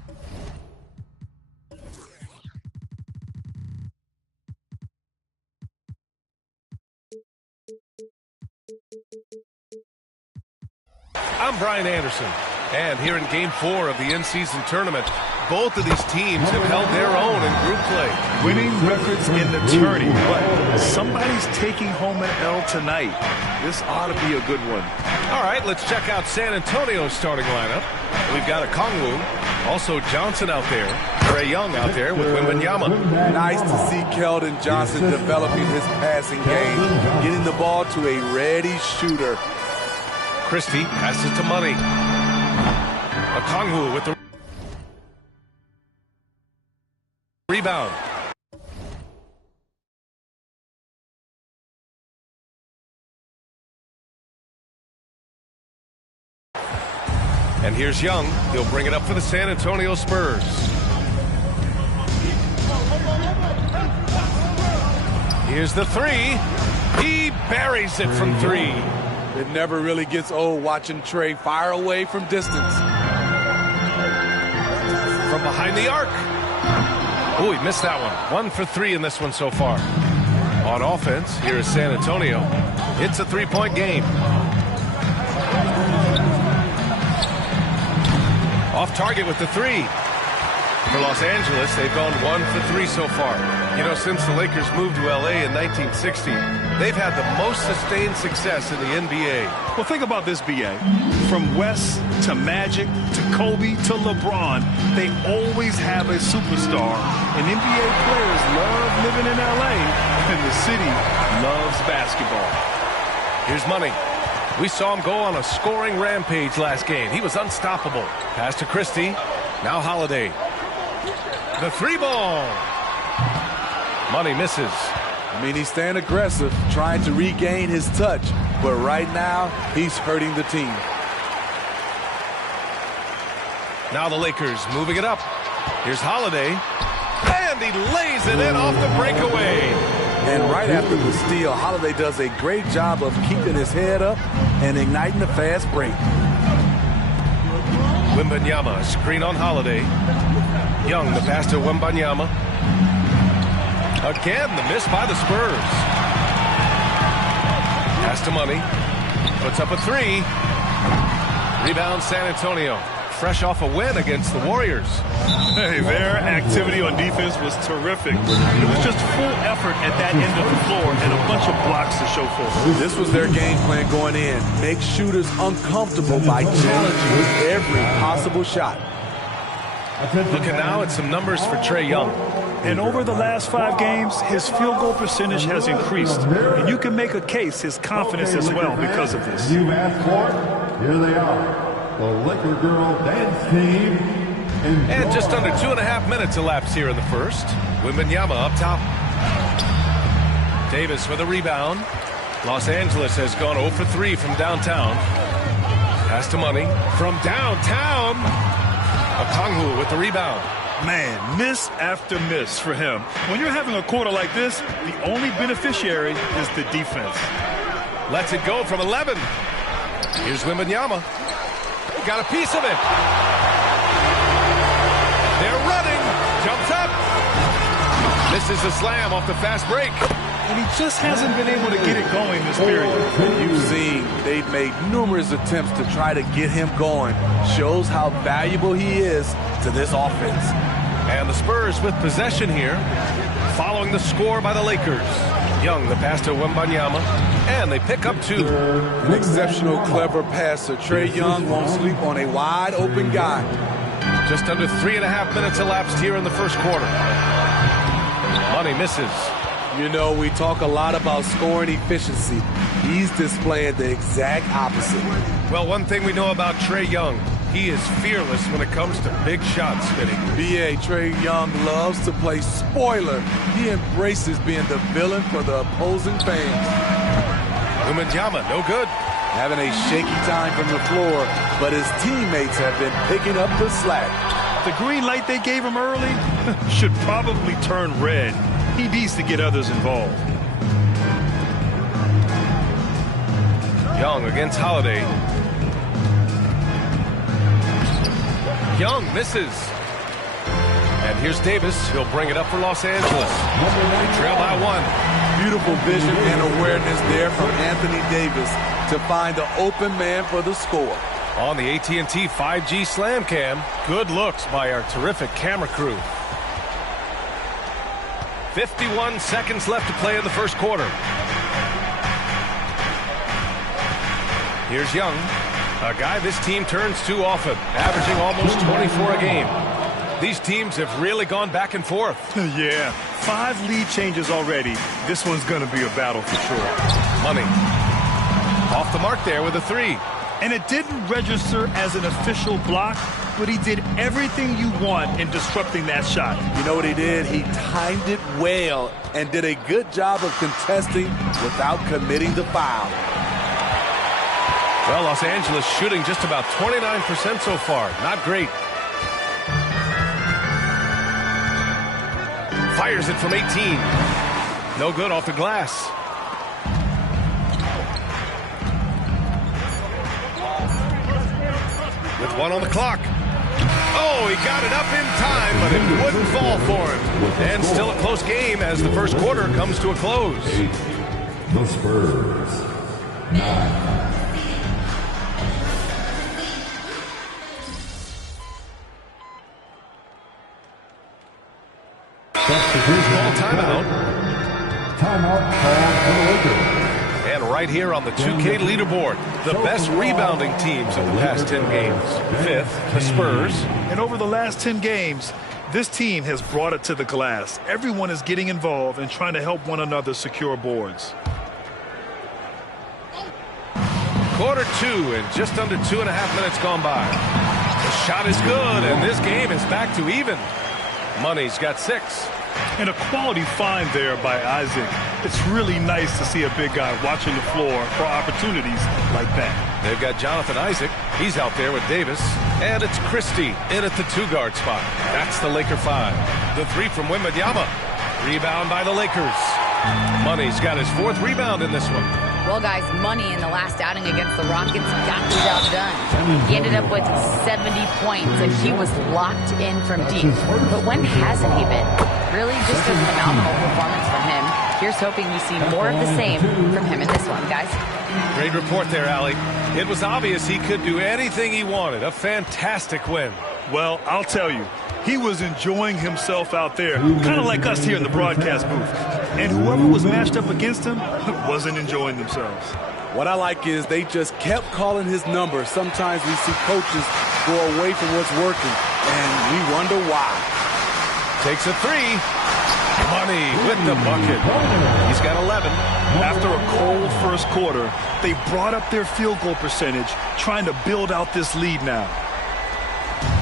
I'm Brian Anderson, and here in Game 4 of the in-season tournament, both of these teams have held their own in group play. Winning records in the tourney, but somebody's taking home an L tonight. This ought to be a good one. All right, let's check out San Antonio's starting lineup. We've got a Kongwu, also Johnson out there, Trae Young out there with Wembanyama. Nice to see Keldon Johnson developing his passing game, getting the ball to a ready shooter. Christie passes to Money. Okongwu with the rebound. And here's Young. He'll bring it up for the San Antonio Spurs. Here's the three. He buries it from three. It never really gets old watching Trae fire away from distance. From behind the arc. Oh, he missed that one. 1 for 3 in this one so far. On offense, here is San Antonio. It's a three-point game. Off target with the three. For Los Angeles, they've gone 1 for 3 so far. You know, since the Lakers moved to L.A. in 1960, they've had the most sustained success in the NBA. Well, think about this, B.A. From West to Magic to Kobe to LeBron, they always have a superstar. And NBA players love living in L.A., and the city loves basketball. Here's Money. We saw him go on a scoring rampage last game. He was unstoppable. Pass to Christie. Now Holiday. The three ball. Money misses. I mean, he's staying aggressive, trying to regain his touch. But right now, he's hurting the team. Now the Lakers moving it up. Here's Holiday. And he lays it in off the breakaway. And right after the steal, Holiday does a great job of keeping his head up and igniting the fast break. Wembanyama, screen on Holiday. Young, the pass to Wembanyama. Again, the miss by the Spurs. Pass to Money. Puts up a three. Rebound San Antonio. Fresh off a win against the Warriors. Hey, their activity on defense was terrific. It was just full effort at that end of the floor and a bunch of blocks to show for it. This was their game plan going in. Make shooters uncomfortable by challenging with every possible shot. Looking now at some numbers for Trae Young. And over the last 5 games, his field goal percentage has increased. And you can make a case his confidence as well because of this. You asked for it. Here they are. The Laker Girl Dance Team. And just under 2.5 minutes elapsed here in the first. Wembanyama up top. Davis with a rebound. Los Angeles has gone 0 for 3 from downtown. Pass to Money. From downtown. Okongwu with the rebound. Man, miss after miss for him. When you're having a quarter like this, the only beneficiary is the defense. Lets it go from 11. Here's Wembanyama. Got a piece of it. They're running. Jumps up. Misses the slam off the fast break. And he just hasn't been able to get it going this period. You've seen they've made numerous attempts to try to get him going. Shows how valuable he is to this offense. And the Spurs with possession here, following the score by the Lakers. Young, the pass to Wembanyama, and they pick up 2. An exceptional, clever passer. Trae Young won't sleep on a wide-open guy. Just under 3.5 minutes elapsed here in the first quarter. Money misses. You know, we talk a lot about scoring efficiency. He's displaying the exact opposite. Well, one thing we know about Trae Young, he is fearless when it comes to big shots, Smitty. B.A. Trae Young loves to play spoiler. He embraces being the villain for the opposing fans. Wembanyama, no good. Having a shaky time from the floor, but his teammates have been picking up the slack. The green light they gave him early should probably turn red. He needs to get others involved. Young against Holiday. Young misses. And here's Davis. He'll bring it up for Los Angeles. They trail by 1. Beautiful vision and awareness there from Anthony Davis to find the open man for the score. On the AT&T 5G Slam Cam, good looks by our terrific camera crew. 51 seconds left to play in the first quarter. Here's Young, a guy this team turns to often, averaging almost 24 a game. These teams have really gone back and forth. Yeah, 5 lead changes already. This one's going to be a battle for sure. Money. Off the mark there with a 3. And it didn't register as an official block, but he did everything you want in disrupting that shot. You know what he did? He timed it well and did a good job of contesting without committing the foul. Well, Los Angeles shooting just about 29% so far. Not great. Fires it from 18. No good off the glass. With 1 on the clock. Oh, he got it up in time, but it wouldn't fall for him. And still a close game as the first quarter comes to a close. 8. The Spurs. 9. Ball timeout. Timeout called for the Lakers. And right here on the 2K leaderboard, the best rebounding teams of the past 10 games. 5th, the Spurs. And over the last 10 games, this team has brought it to the glass. Everyone is getting involved and trying to help one another secure boards. Quarter 2 and just under 2.5 minutes gone by. The shot is good, and this game is back to even. Money's got 6. And a quality find there by Isaac. It's really nice to see a big guy watching the floor for opportunities like that. They've got Jonathan Isaac. He's out there with Davis. And it's Christie in at the 2-guard spot. That's the Laker 5. The 3 from Wembanyama. Rebound by the Lakers. Money's got his 4th rebound in this one. Well, guys, Money in the last outing against the Rockets got the job done. He ended up with 70 points, and he was locked in from deep. But when hasn't he been? Really just a phenomenal performance from him. Here's hoping we see more of the same from him in this one, guys. Great report there, Allie. It was obvious he could do anything he wanted. A fantastic win. Well, I'll tell you, he was enjoying himself out there, kind of like us here in the broadcast booth. And whoever was matched up against him wasn't enjoying themselves. What I like is they just kept calling his number. Sometimes we see coaches go away from what's working, and we wonder why. Takes a 3. Money with the bucket. He's got 11. After a cold first quarter, they brought up their field goal percentage, trying to build out this lead now.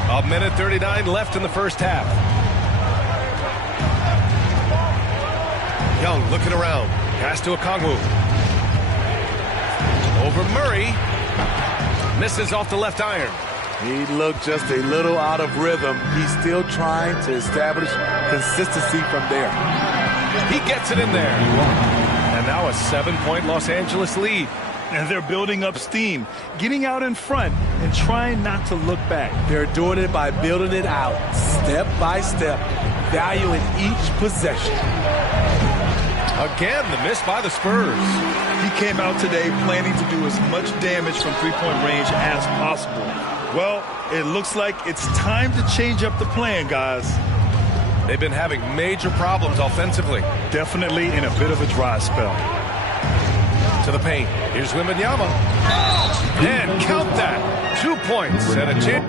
1:39 left in the first half. Young looking around. Pass to Okongwu. Over Murray. Misses off the left iron. He looked just a little out of rhythm. He's still trying to establish consistency from there. He gets it in there. And now a 7-point Los Angeles lead. And they're building up steam, getting out in front and trying not to look back. They're doing it by building it out, step by step, valuing each possession. Again, the miss by the Spurs. He came out today planning to do as much damage from three-point range as possible. Well, it looks like it's time to change up the plan, guys. They've been having major problems offensively. Definitely in a bit of a dry spell. To the paint. Here's Wembanyama. And count that. 2 points and a chance.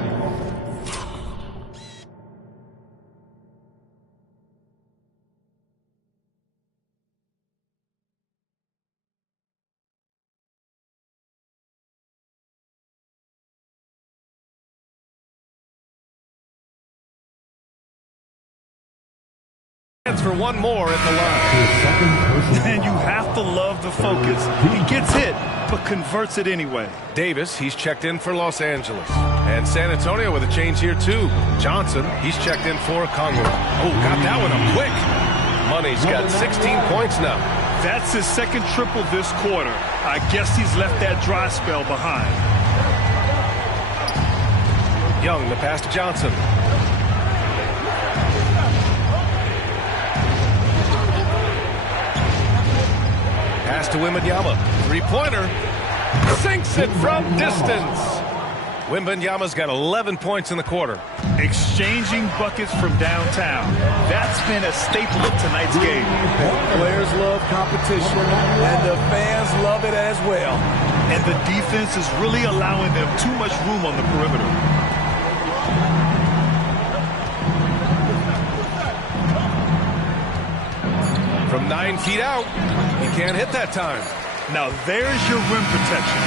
For one more at the line. And you have to love the focus. He gets hit, but converts it anyway. Davis, he's checked in for Los Angeles. And San Antonio with a change here, too. Johnson, he's checked in for Congo. Oh, got that one up quick. Money's got 16 points now. That's his second triple this quarter. I guess he's left that dry spell behind. Young, the pass to Johnson. Pass to Wembanyama. Three-pointer. Sinks it from distance. Wembanyama's got 11 points in the quarter. Exchanging buckets from downtown. That's been a staple of tonight's game. Players love competition, and the fans love it as well. And the defense is really allowing them too much room on the perimeter. From 9 feet out, he can't hit that time. Now there's your rim protection.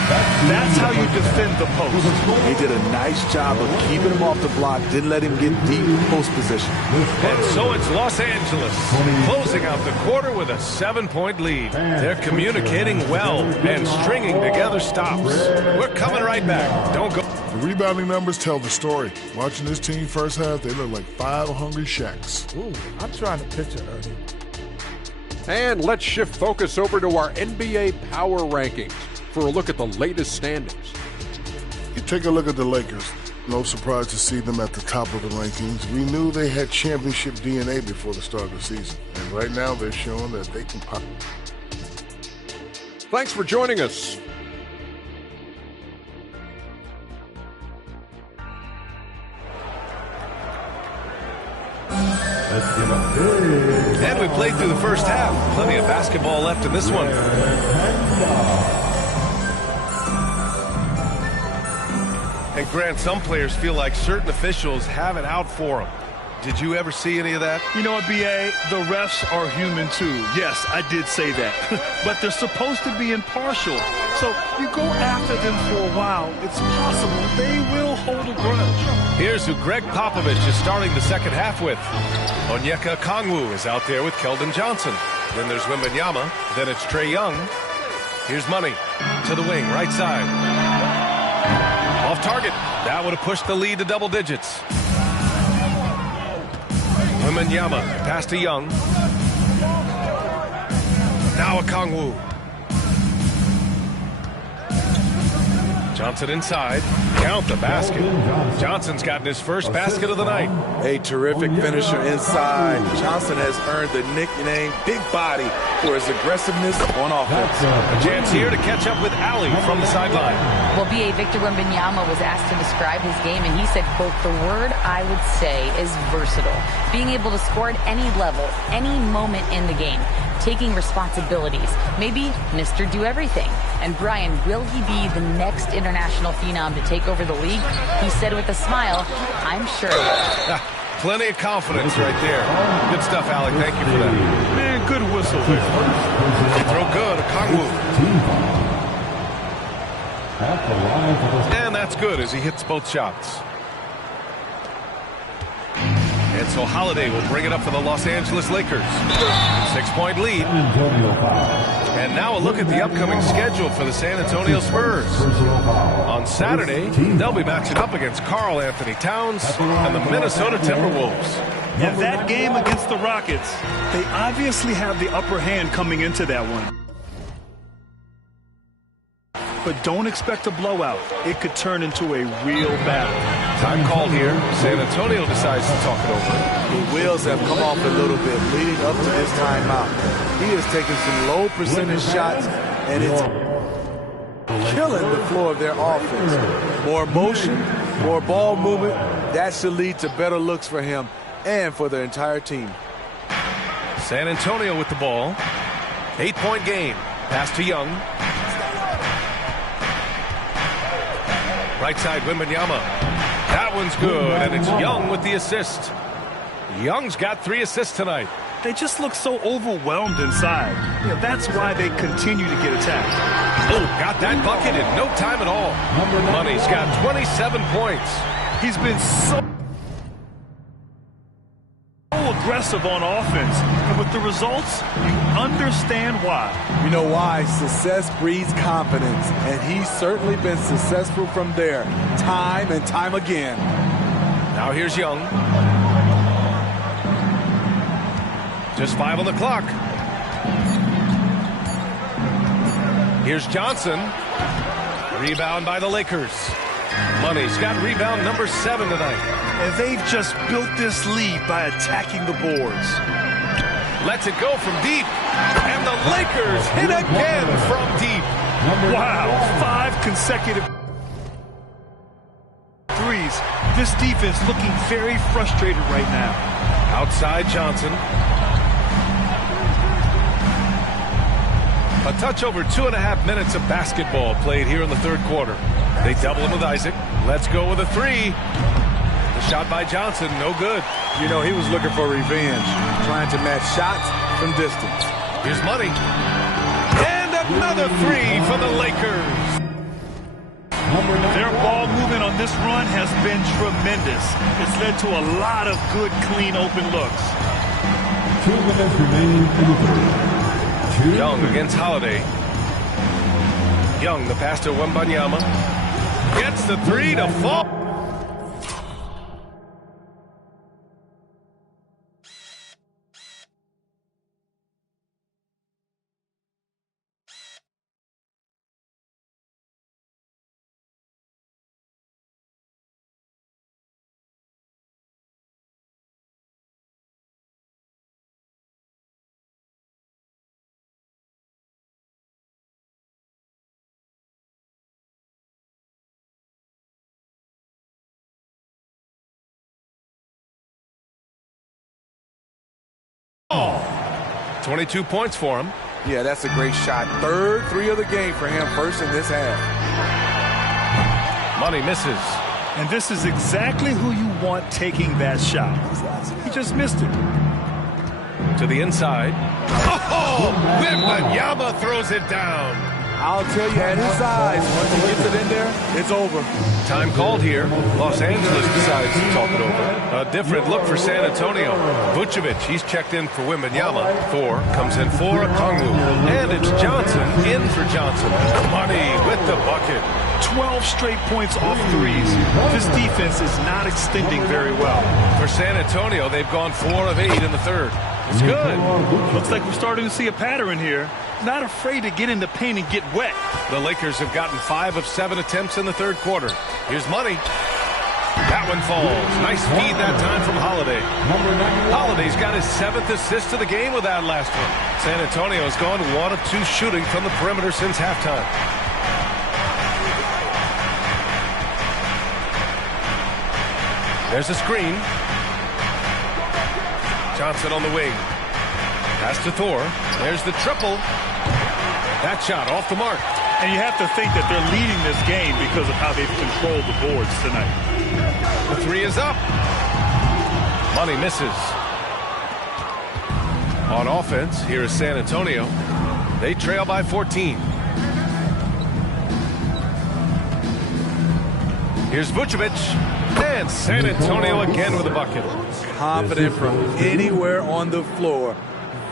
That's how you defend the post. He did a nice job of keeping him off the block, didn't let him get deep post position. And so it's Los Angeles closing out the quarter with a 7-point lead. They're communicating well and stringing together stops. We're coming right back. Don't go. The rebounding numbers tell the story. Watching this team first half, they look like 5 hungry Shaqs. Ooh, I'm trying to picture Ernie. And let's shift focus over to our NBA Power Rankings for a look at the latest standings. You take a look at the Lakers. No surprise to see them at the top of the rankings. We knew they had championship DNA before the start of the season. And right now they're showing that they can pop. Thanks for joining us. And we played through the first half. Plenty of basketball left in this one. And Grant, some players feel like certain officials have it out for them. Did you ever see any of that? You know what, B.A.? The refs are human, too. Yes, I did say that. But they're supposed to be impartial. So you go after them for a while, it's possible they will hold a grudge. Here's who Greg Popovich is starting the second half with. Onyeka Okongwu is out there with Keldon Johnson. Then there's Wembanyama. Then it's Trae Young. Here's Money to the wing, right side. Off target. That would have pushed the lead to double digits. Wembanyama, pass to Young. Now Okongwu. Johnson inside. Count the basket. Johnson's gotten his first basket of the night. A terrific finisher inside. Johnson has earned the nickname Big Body for his aggressiveness on offense. A chance here to catch up with Allie from the sideline. Well, B.A. Victor Wembanyama was asked to describe his game, and he said, quote, "The word I would say is versatile. Being able to score at any level, any moment in the game. Taking responsibilities. Maybe Mr. Do Everything." And Brian, will he be the next international phenom to take over the league? He said with a smile, "I'm sure." Plenty of confidence right there. Good stuff, Alec. Thank you for that. Man, good whistle there. They throw good. Okongwu. And that's good as he hits both shots. And so Holiday will bring it up for the Los Angeles Lakers. 6-point lead. And now a look at the upcoming schedule for the San Antonio Spurs. On Saturday, they'll be matching up against Karl Anthony Towns and the Minnesota Timberwolves. Yeah, that game against the Rockets, they obviously have the upper hand coming into that one. But don't expect a blowout. It could turn into a real battle. Time called here. San Antonio decides to talk it over. The wheels have come off a little bit leading up to this timeout. He has taken some low percentage shots, and it's killing the floor of their offense. More motion, more ball movement. That should lead to better looks for him and for the entire team. San Antonio with the ball. 8-point game. Pass to Young. Right side, Wembanyama. That one's good, and it's Young with the assist. Young's got 3 assists tonight. They just look so overwhelmed inside. Yeah, that's why they continue to get attacked. Oh, got that bucket in no time at all. Money's got 27 points. He's been so aggressive on offense. And with the results, you understand why. You know why? Success breeds confidence. And he's certainly been successful from there, time and time again. Now here's Young. Just 5 on the clock. Here's Johnson. Rebound by the Lakers. Money's got rebound number 7 tonight. And they've just built this lead by attacking the boards. Lets it go from deep. And the Lakers hit again from deep. Wow, 5 consecutive threes. This defense looking very frustrated right now. Outside Johnson. A touch over 2.5 minutes of basketball played here in the third quarter. They double him with Isaac. Let's go with a 3. The shot by Johnson, no good. You know, he was looking for revenge, trying to match shots from distance. Here's Money. And another 3 for the Lakers. Their ball movement on this run has been tremendous. It's led to a lot of good, clean, open looks. 2 minutes remaining in the third. Young against Holiday. Young, the pass to Wembanyama. Gets the 3 to fall. Oh. 22 points for him. Yeah, that's a great shot. Third 3 of the game for him, first in this half. Money misses. And this is exactly who you want taking that shot. He just missed it. To the inside. Oh! Wembanyama throws it down. I'll tell you, at his size, once he gets it in there, it's over. Time called here. Los Angeles decides to talk it over. A different look for San Antonio. Vucevic, he's checked in for Wembanyama. 4 comes in for Okongwu. And it's Johnson in for Johnson. Money with the bucket. 12 straight points off threes. This defense is not extending very well. For San Antonio, they've gone 4 of 8 in the third. It's good. Looks like we're starting to see a pattern here. Not afraid to get in the paint and get wet. The Lakers have gotten 5 of 7 attempts in the third quarter. Here's Money. That one falls. Nice feed that time from Holiday. Holiday's got his 7th assist of the game with that last one. San Antonio has gone 1 of 2 shooting from the perimeter since halftime. There's a screen. Johnson on the wing. Pass to Thor. There's the triple. That shot off the mark. And you have to think that they're leading this game because of how they've controlled the boards tonight. The 3 is up. Money misses. On offense, here is San Antonio. They trail by 14. Here's Vucevic. And San Antonio again with a bucket. Confident from anywhere on the floor.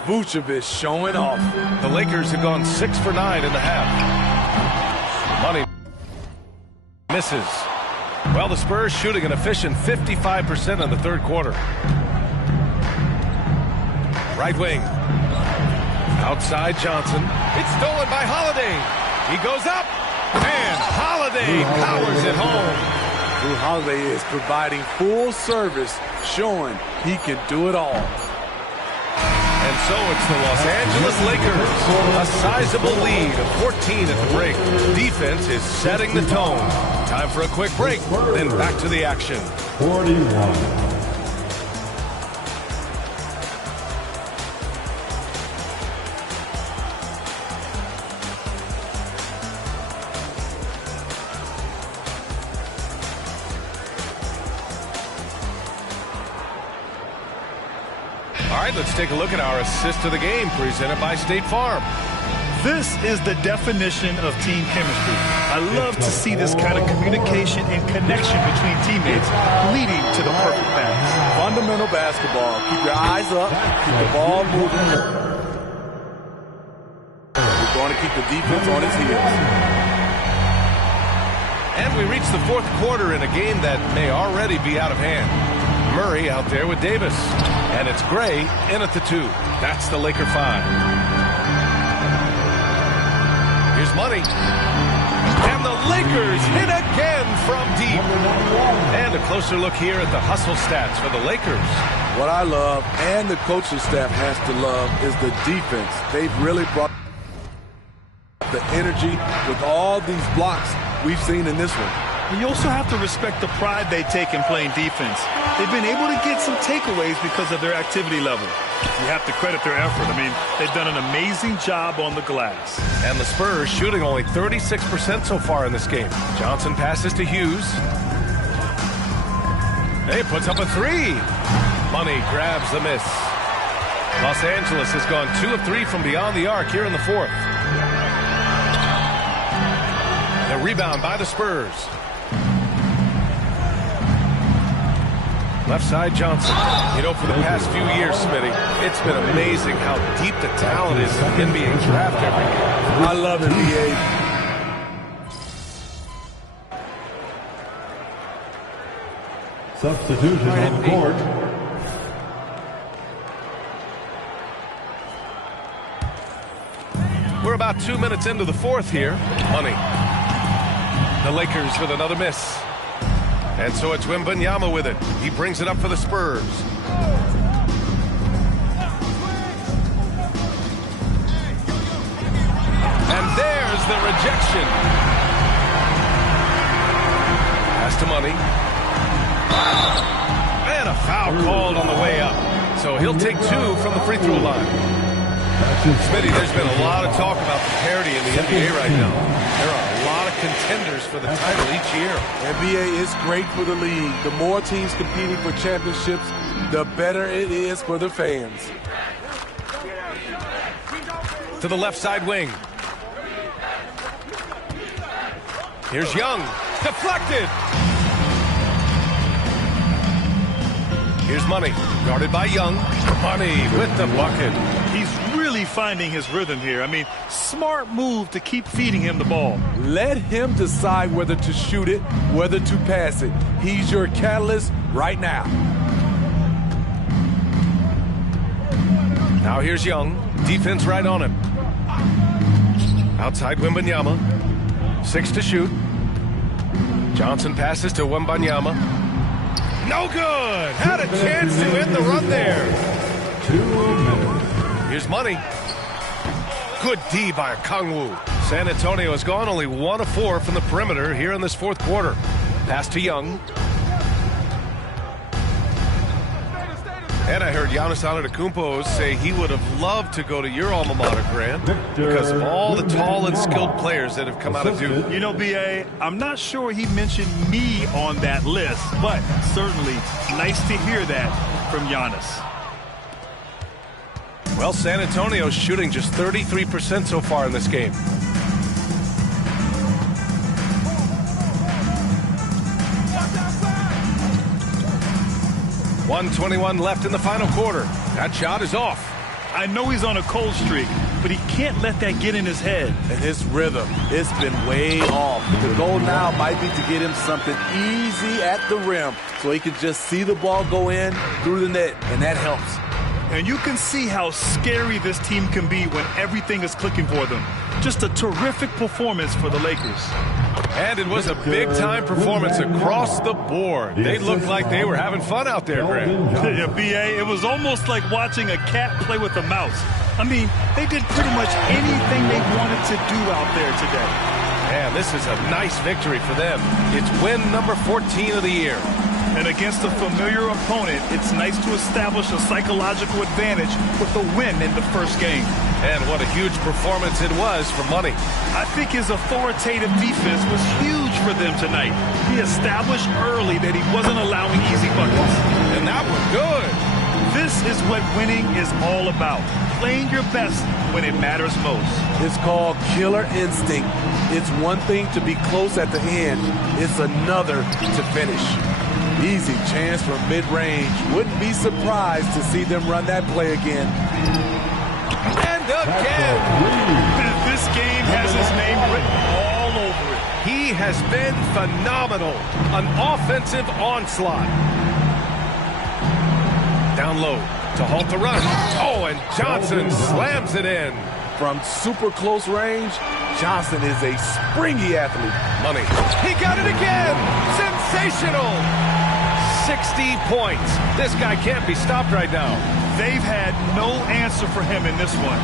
Vucevic showing off. The Lakers have gone 6 for 9 in the half. Money misses. Well, the Spurs shooting an efficient 55% in the third quarter. Right wing. Outside Johnson. It's stolen by Holiday. He goes up. And Holiday powers it home. Drew Holiday is providing full service, showing he can do it all. And so it's the Los Angeles Lakers. A sizable lead of 14 at the break. Defense is setting the tone. Time for a quick break, then back to the action. 41. All right, let's take a look at our assist of the game presented by State Farm. This is the definition of team chemistry. I love to see this kind of communication and connection between teammates leading to the perfect pass. Fundamental basketball. Keep your eyes up. Keep the ball moving. We're going to keep the defense on its heels. And we reach the fourth quarter in a game that may already be out of hand. Murray out there with Davis. And it's Gray in at the 2. That's the Laker 5. Here's Money. And the Lakers hit again from deep. And a closer look here at the hustle stats for the Lakers. What I love, and the coaching staff has to love, is the defense. They've really brought the energy with all these blocks we've seen in this one. You also have to respect the pride they take in playing defense. They've been able to get some takeaways because of their activity level. You have to credit their effort. I mean, they've done an amazing job on the glass. And the Spurs shooting only 36% so far in this game. Johnson passes to Hughes. He puts up a 3. Money grabs the miss. Los Angeles has gone 2 of 3 from beyond the arc here in the fourth. The rebound by the Spurs. Left side, Johnson. You know, for the past few years, Smitty, it's been amazing how deep the talent is in the NBA draft every year. I love it, NBA. Substitution on court. We're about 2 minutes into the fourth here. Money. The Lakers with another miss. And so it's Wembanyama with it. He brings it up for the Spurs. And there's the rejection. Pass to Money. And a foul called on the way up. So he'll take 2 from the free throw line. Smitty, there's been a lot of talk about the parity in the NBA right now. There are a lot of contenders for the title each year. NBA is great for the league. The more teams competing for championships, the better it is for the fans. To the left side wing. Here's Young. Deflected. Here's Money. Guarded by Young. Money with the bucket. He's really finding his rhythm here. I mean, smart move to keep feeding him the ball. Let him decide whether to shoot it, whether to pass it. He's your catalyst right now. Now here's Young. Defense right on him. Outside Wembanyama. 6 to shoot. Johnson passes to Wembanyama. No good! Had a chance to end the run there. 2 minutes. Here's Money. Good D by Kangwoo. San Antonio has gone only 1 of 4 from the perimeter here in this fourth quarter. Pass to Young. And I heard Giannis Antetokounmpo say he would have loved to go to your alma mater, Grant, because of all the tall and skilled players that have come out of Duke. You know, B.A., I'm not sure he mentioned me on that list, but certainly nice to hear that from Giannis. Well, San Antonio's shooting just 33% so far in this game. .121 left in the final quarter. That shot is off. I know he's on a cold streak, but he can't let that get in his head. And his rhythm, it's been way off. The goal now might be to get him something easy at the rim so he can just see the ball go in through the net, and that helps. And you can see how scary this team can be when everything is clicking for them. Just a terrific performance for the Lakers. And it was a big-time performance across the board. They looked like they were having fun out there, Grant. Yeah, B.A., it was almost like watching a cat play with a mouse. I mean, they did pretty much anything they wanted to do out there today. Man, this is a nice victory for them. It's win number 14 of the year. And against a familiar opponent, it's nice to establish a psychological advantage with a win in the first game. And what a huge performance it was for Money. I think his authoritative defense was huge for them tonight. He established early that he wasn't allowing easy buckets. And that was good. This This is what winning is all about. Playing your best when it matters most. It's called killer instinct. It's one thing to be close at the end. It's another to finish. Easy chance from mid-range. Wouldn't be surprised to see them run that play again. And again. This game has his name written all over it. He has been phenomenal. An offensive onslaught. Down low to halt the run. Oh, and Johnson slams it in. From super close range, Johnson is a springy athlete. Money. He got it again. Sensational. 60 points. This guy can't be stopped right now. They've had no answer for him in this one.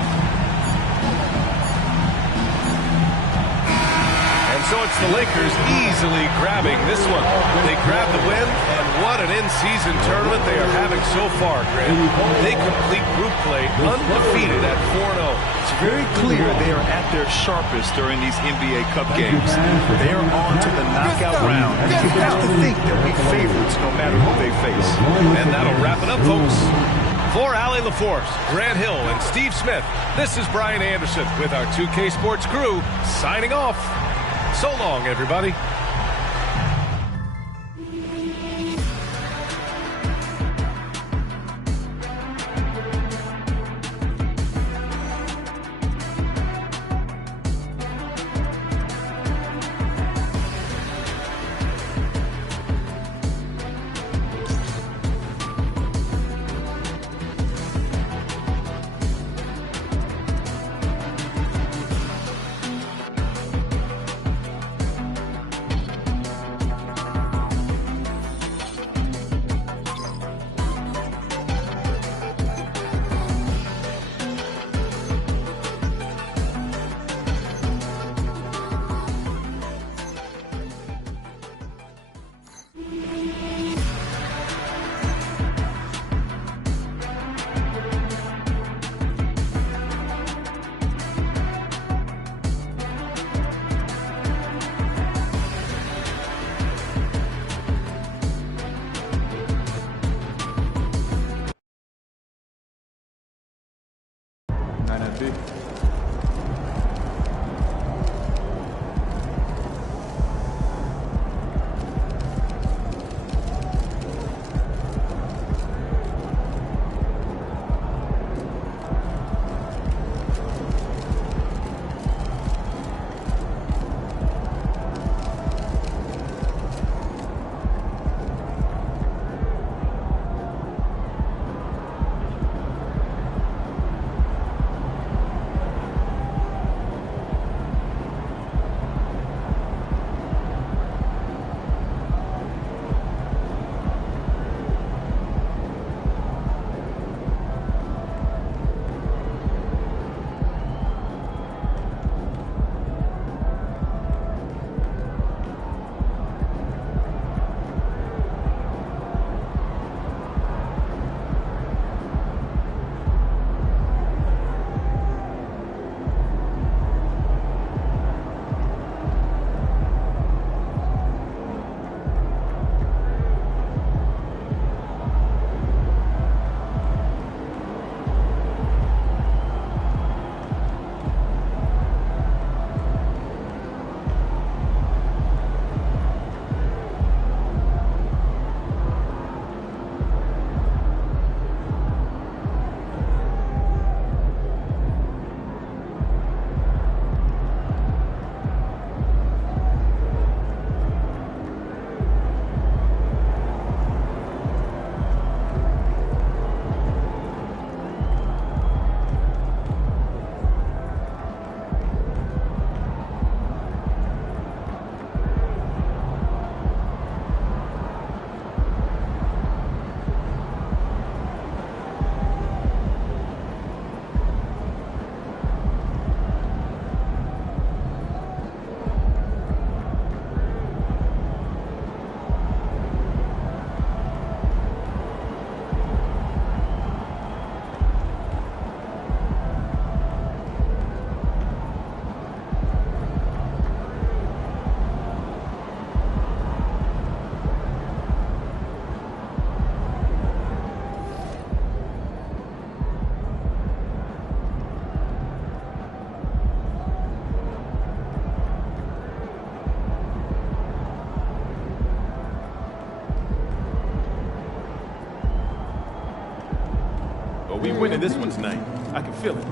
And so it's the Lakers easily grabbing this one. They grab the win, and what an in-season tournament they are having so far, Grant. They complete group play undefeated at 4-0. It's very clear they are at their sharpest during these NBA Cup games. They are on to the knockout round. You have to think they'll be favorites no matter who they face. And that'll wrap it up, folks. For Allie LaForce, Grant Hill, and Steve Smith, this is Brian Anderson with our 2K Sports crew signing off. So long, everybody. we winning this one tonight. I can feel it.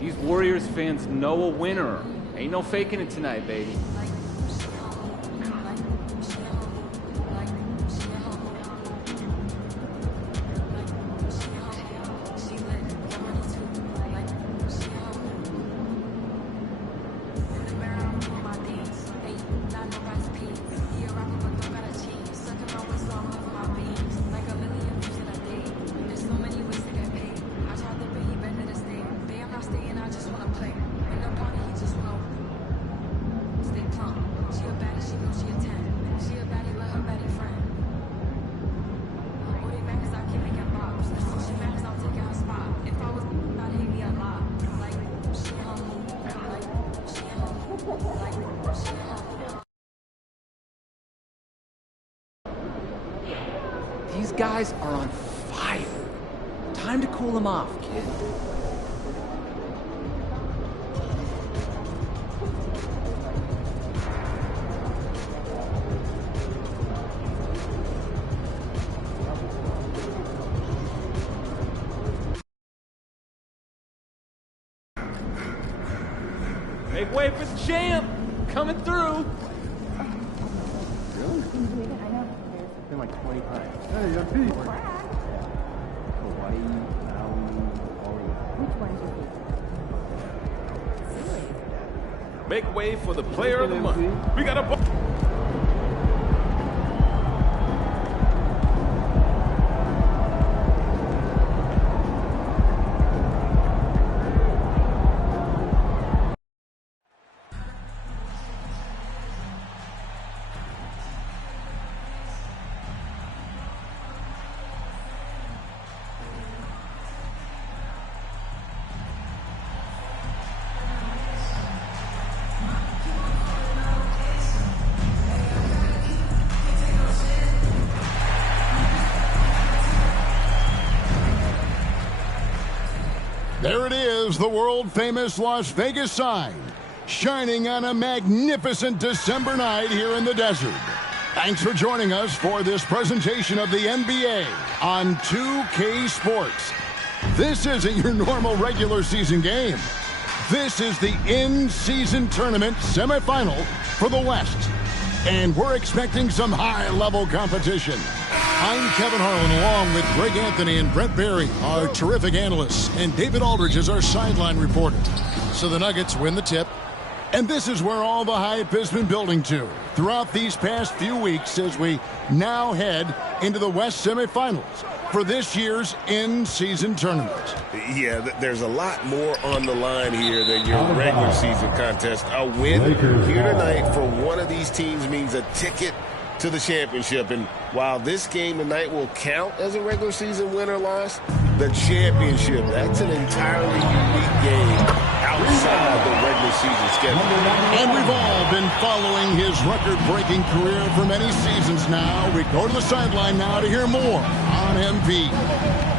These Warriors fans know a winner. Ain't no faking it tonight, baby. These guys are on fire. Time to cool them off, kid. Make way for the champ! Coming through! Really? I know. It's been like 25. Hey, you're Pete. Hawaii, Maui, Which one's your favorite? Make way for the player of the month. We got a... There it is, the world-famous Las Vegas sign, shining on a magnificent December night here in the desert. Thanks for joining us for this presentation of the NBA on 2K Sports. This isn't your normal regular season game. This is the in-season tournament semifinal for the West. And we're expecting some high-level competition. I'm Kevin Harlan, along with Greg Anthony and Brent Barry, our terrific analysts, and David Aldridge is our sideline reporter. So the Nuggets win the tip, and this is where all the hype has been building to throughout these past few weeks as we now head into the West semifinals for this year's in-season tournament. Yeah, there's a lot more on the line here than your regular season contest. A win here tonight for one of these teams means a ticket to the championship. And while this game tonight will count as a regular season win or loss, the championship, that's an entirely unique game outside the regular season schedule. And we've all been following his record-breaking career for many seasons now. We go to the sideline now to hear more on MP.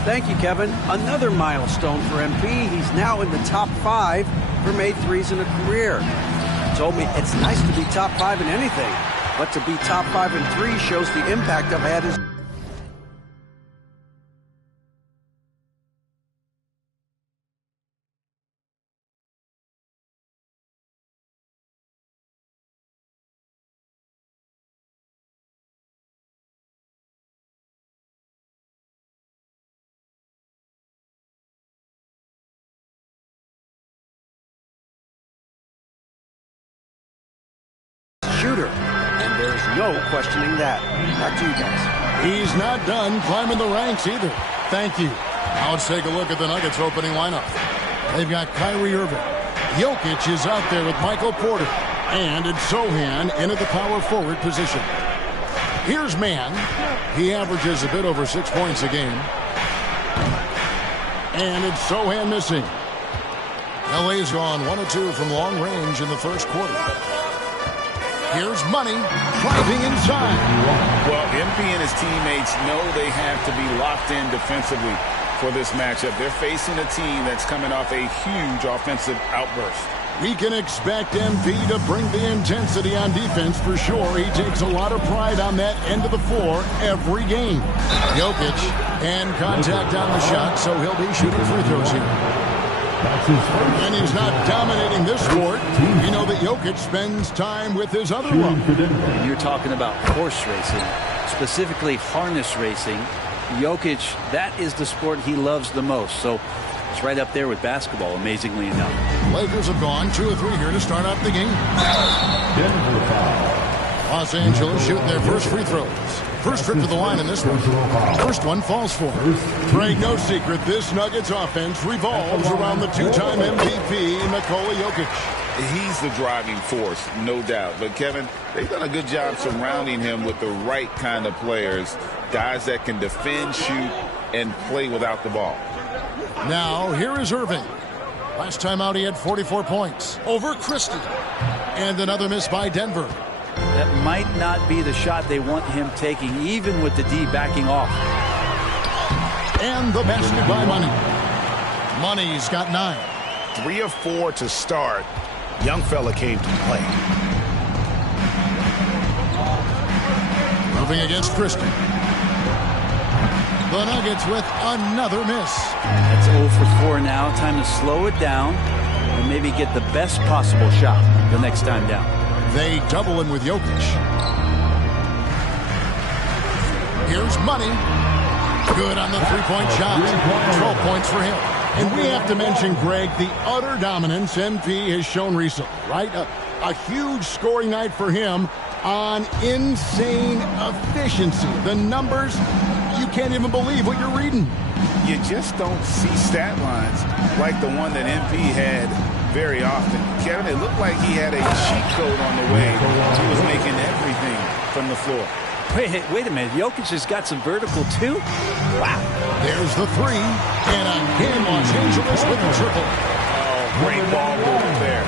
Thank you, Kevin. Another milestone for MP. He's now in the top 5 for made threes in a career. He told me it's nice to be top 5 in anything, but to be top 5 in 3 shows the impact I've had as... shooter, and there's no questioning that. Back to you guys. He's not done climbing the ranks either. Thank you. Now let's take a look at the Nuggets opening lineup. They've got Kyrie Irving. Jokic is out there with Michael Porter. And it's Sohan into the power forward position. Here's Mann. He averages a bit over 6 points a game. And it's Sohan missing. LA's gone 1 of 2 from long range in the first quarter. Here's Money driving inside. Well, MP and his teammates know they have to be locked in defensively for this matchup. They're facing a team that's coming off a huge offensive outburst. We can expect MP to bring the intensity on defense for sure. He takes a lot of pride on that end of the floor every game. Jokic and contact on the shot, so he'll be shooting free throws here. And he's not dominating this sport. You know that Jokic spends time with his other love. And you're talking about horse racing, specifically harness racing. Jokic, that is the sport he loves the most. So it's right up there with basketball, amazingly enough. Lakers have gone 2 of 3 here to start out the game. Los Angeles shooting their first free throws. First trip to the line in this one. First one falls for. Greg, no secret, this Nuggets offense revolves around the 2-time MVP, Nikola Jokic. He's the driving force, no doubt. But, Kevin, they've done a good job surrounding him with the right kind of players, guys that can defend, shoot, and play without the ball. Now, here is Irving. Last time out, he had 44 points over Christie. And another miss by Denver. That might not be the shot they want him taking, even with the D backing off. And the basket by Money. Money's got 9. 3 of 4 to start. Young fella came to play. Moving against Christie. The Nuggets with another miss. That's 0 for 4 now. Time to slow it down and maybe get the best possible shot the next time down. They double him with Jokic. Here's Money. Good on the three-point shot. 12 points for him. And we have to mention, Greg, the utter dominance MP has shown recently, right? A huge scoring night for him on insane efficiency. The numbers, you can't even believe what you're reading. You just don't see stat lines like the one that MP had very often. Kevin, it looked like he had a cheat code on the way. He was making everything from the floor. Wait a minute. Jokic has got some vertical, too? Wow. There's the 3. And again, Los Angeles with the triple. Oh, great ball movement there.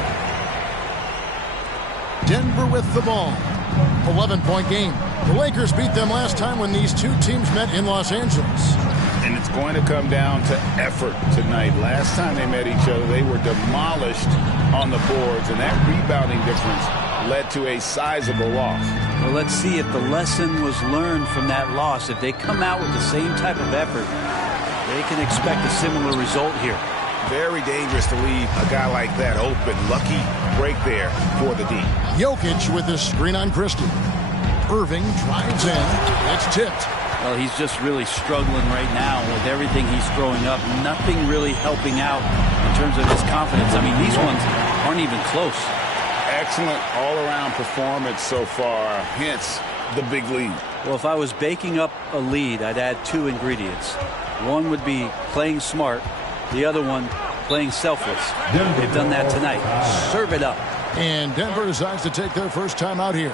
Denver with the ball. 11-point game. The Lakers beat them last time when these two teams met in Los Angeles. And it's going to come down to effort tonight. Last time they met each other, they were demolished on the boards, and that rebounding difference led to a sizable loss. Well, let's see if the lesson was learned from that loss. If they come out with the same type of effort, they can expect a similar result here. Very dangerous to leave a guy like that open. Lucky break there for the D. Jokic with the screen on Christie. Irving drives in. It's tipped. Well, he's just really struggling right now with everything he's throwing up. Nothing really helping out in terms of his confidence. I mean, these ones aren't even close. Excellent all-around performance so far, hence the big lead. Well, if I was baking up a lead, I'd add 2 ingredients. One would be playing smart. The other one, playing selfless. They've done that tonight. Serve it up. And Denver decides to take their first time out here.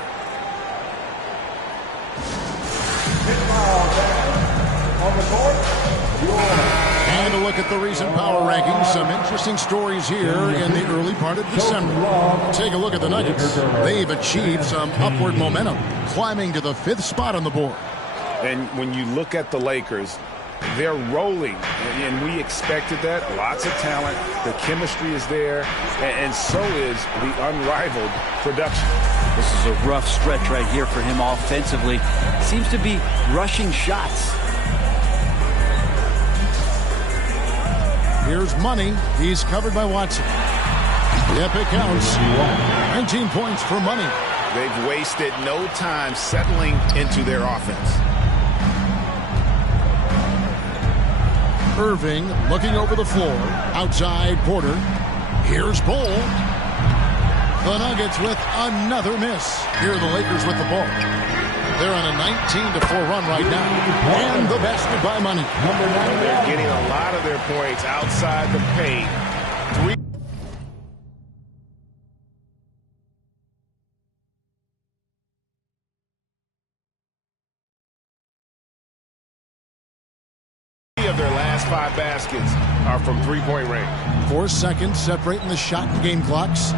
And a look at the recent power rankings. Some interesting stories here in the early part of December. Take a look at the Nuggets. They've achieved some upward momentum, climbing to the 5th spot on the board. And when you look at the Lakers, they're rolling, and we expected that. Lots of talent. The chemistry is there, and so is the unrivaled production. This is a rough stretch right here for him offensively. Seems to be rushing shots. Here's Money. He's covered by Watson. Yep, it counts. 19 points for Money. They've wasted no time settling into their offense. Irving looking over the floor. Outside Porter. Here's Bull. The Nuggets with another miss. Here are the Lakers with the ball. They're on a 19-4 run right now. And the basket by Money. They're getting a lot of their points outside the paint. 3 of their last 5 baskets are from three-point range. 4 seconds separating the shot and game clocks.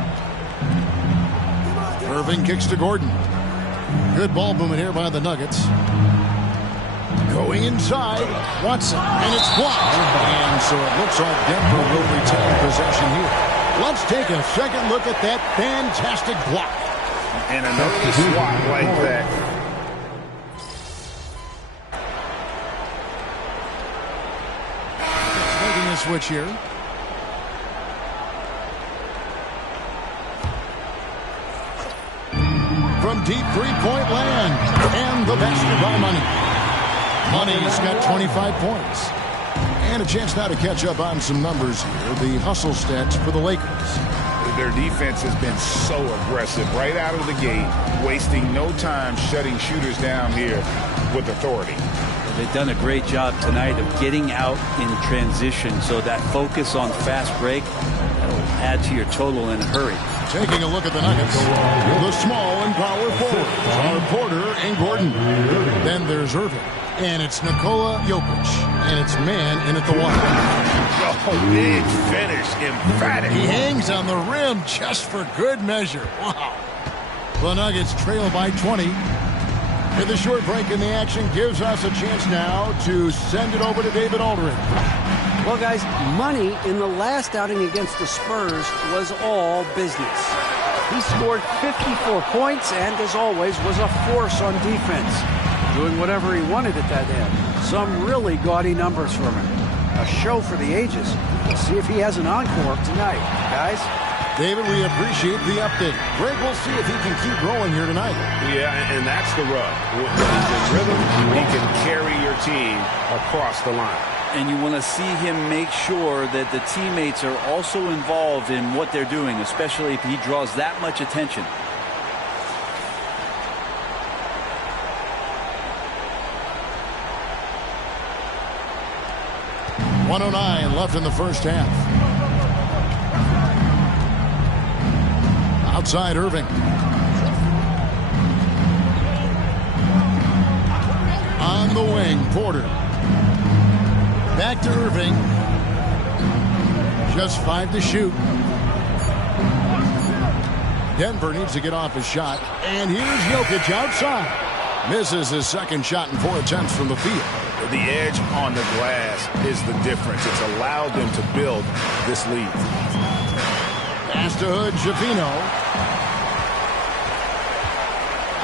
Irving kicks to Gordon. Good ball movement here by the Nuggets. Going inside, Watson, and it's blocked. And so it looks like Denver will retain possession here. Let's take a second look at that fantastic block. And an early swat like that. Making a switch here. From deep three-point land. And the basket by Money. Money's got 25 points. And a chance now to catch up on some numbers here. The hustle stats for the Lakers. Their defense has been so aggressive right out of the gate, wasting no time shutting shooters down here with authority. They've done a great job tonight of getting out in transition, so that focus on fast break, that'll add to your total in a hurry. Taking a look at the Nuggets. The small and power forwards are Porter and Gordon. Then there's Irving. And it's Nikola Jokic. And it's man in at the one. Oh, big finish. Emphatic. He hangs on the rim just for good measure. Wow. The Nuggets trail by 20. And the short break in the action gives us a chance now to send it over to David Aldridge. Well, guys, Money in the last outing against the Spurs was all business. He scored 54 points and, as always, was a force on defense, doing whatever he wanted at that end. Some really gaudy numbers from him. A show for the ages. Let's see if he has an encore tonight, guys. David, we appreciate the update. Greg, we'll see if he can keep growing here tonight. Yeah, and that's the rub. When he's in rhythm, he can carry your team across the line. And you want to see him make sure that the teammates are also involved in what they're doing, especially if he draws that much attention. .109 left in the first half. Outside Irving. On the wing, Porter. Back to Irving. Just 5 to shoot. Denver needs to get off his shot. And here's Jokic outside. Misses his second shot in 4 attempts from the field. The edge on the glass is the difference. It's allowed them to build this lead. Pass to Hood, Javino.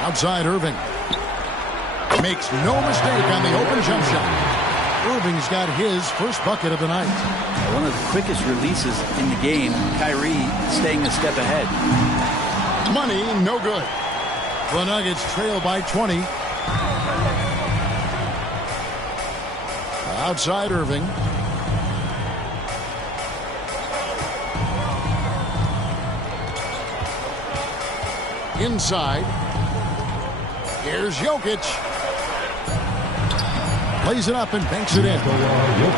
Outside Irving. Makes no mistake on the open jump shot. Irving's got his first bucket of the night. One of the quickest releases in the game. Kyrie staying a step ahead. Money, no good. The Nuggets trail by 20. Outside Irving. Inside. Here's Jokic. Plays it up and banks it in.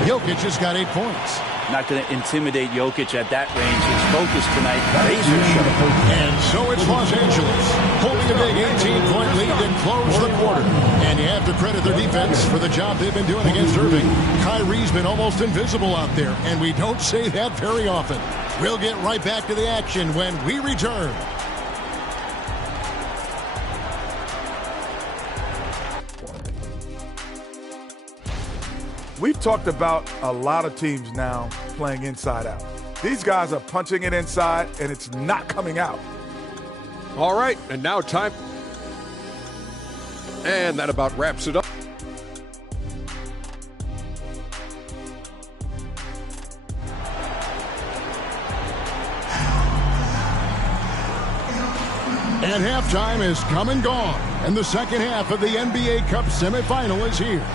Jokic has got 8 points. Not going to intimidate Jokic at that range. His focus tonight, razor sharp. And so it's Los Angeles holding a big 18-point lead to close the quarter. And you have to credit their defense for the job they've been doing against Irving. Kyrie's been almost invisible out there, and we don't say that very often. We'll get right back to the action when we return. We've talked about a lot of teams now playing inside out. These guys are punching it inside, and it's not coming out. All right, and now time. And that about wraps it up. And halftime is come and gone. And the second half of the NBA Cup semifinal is here.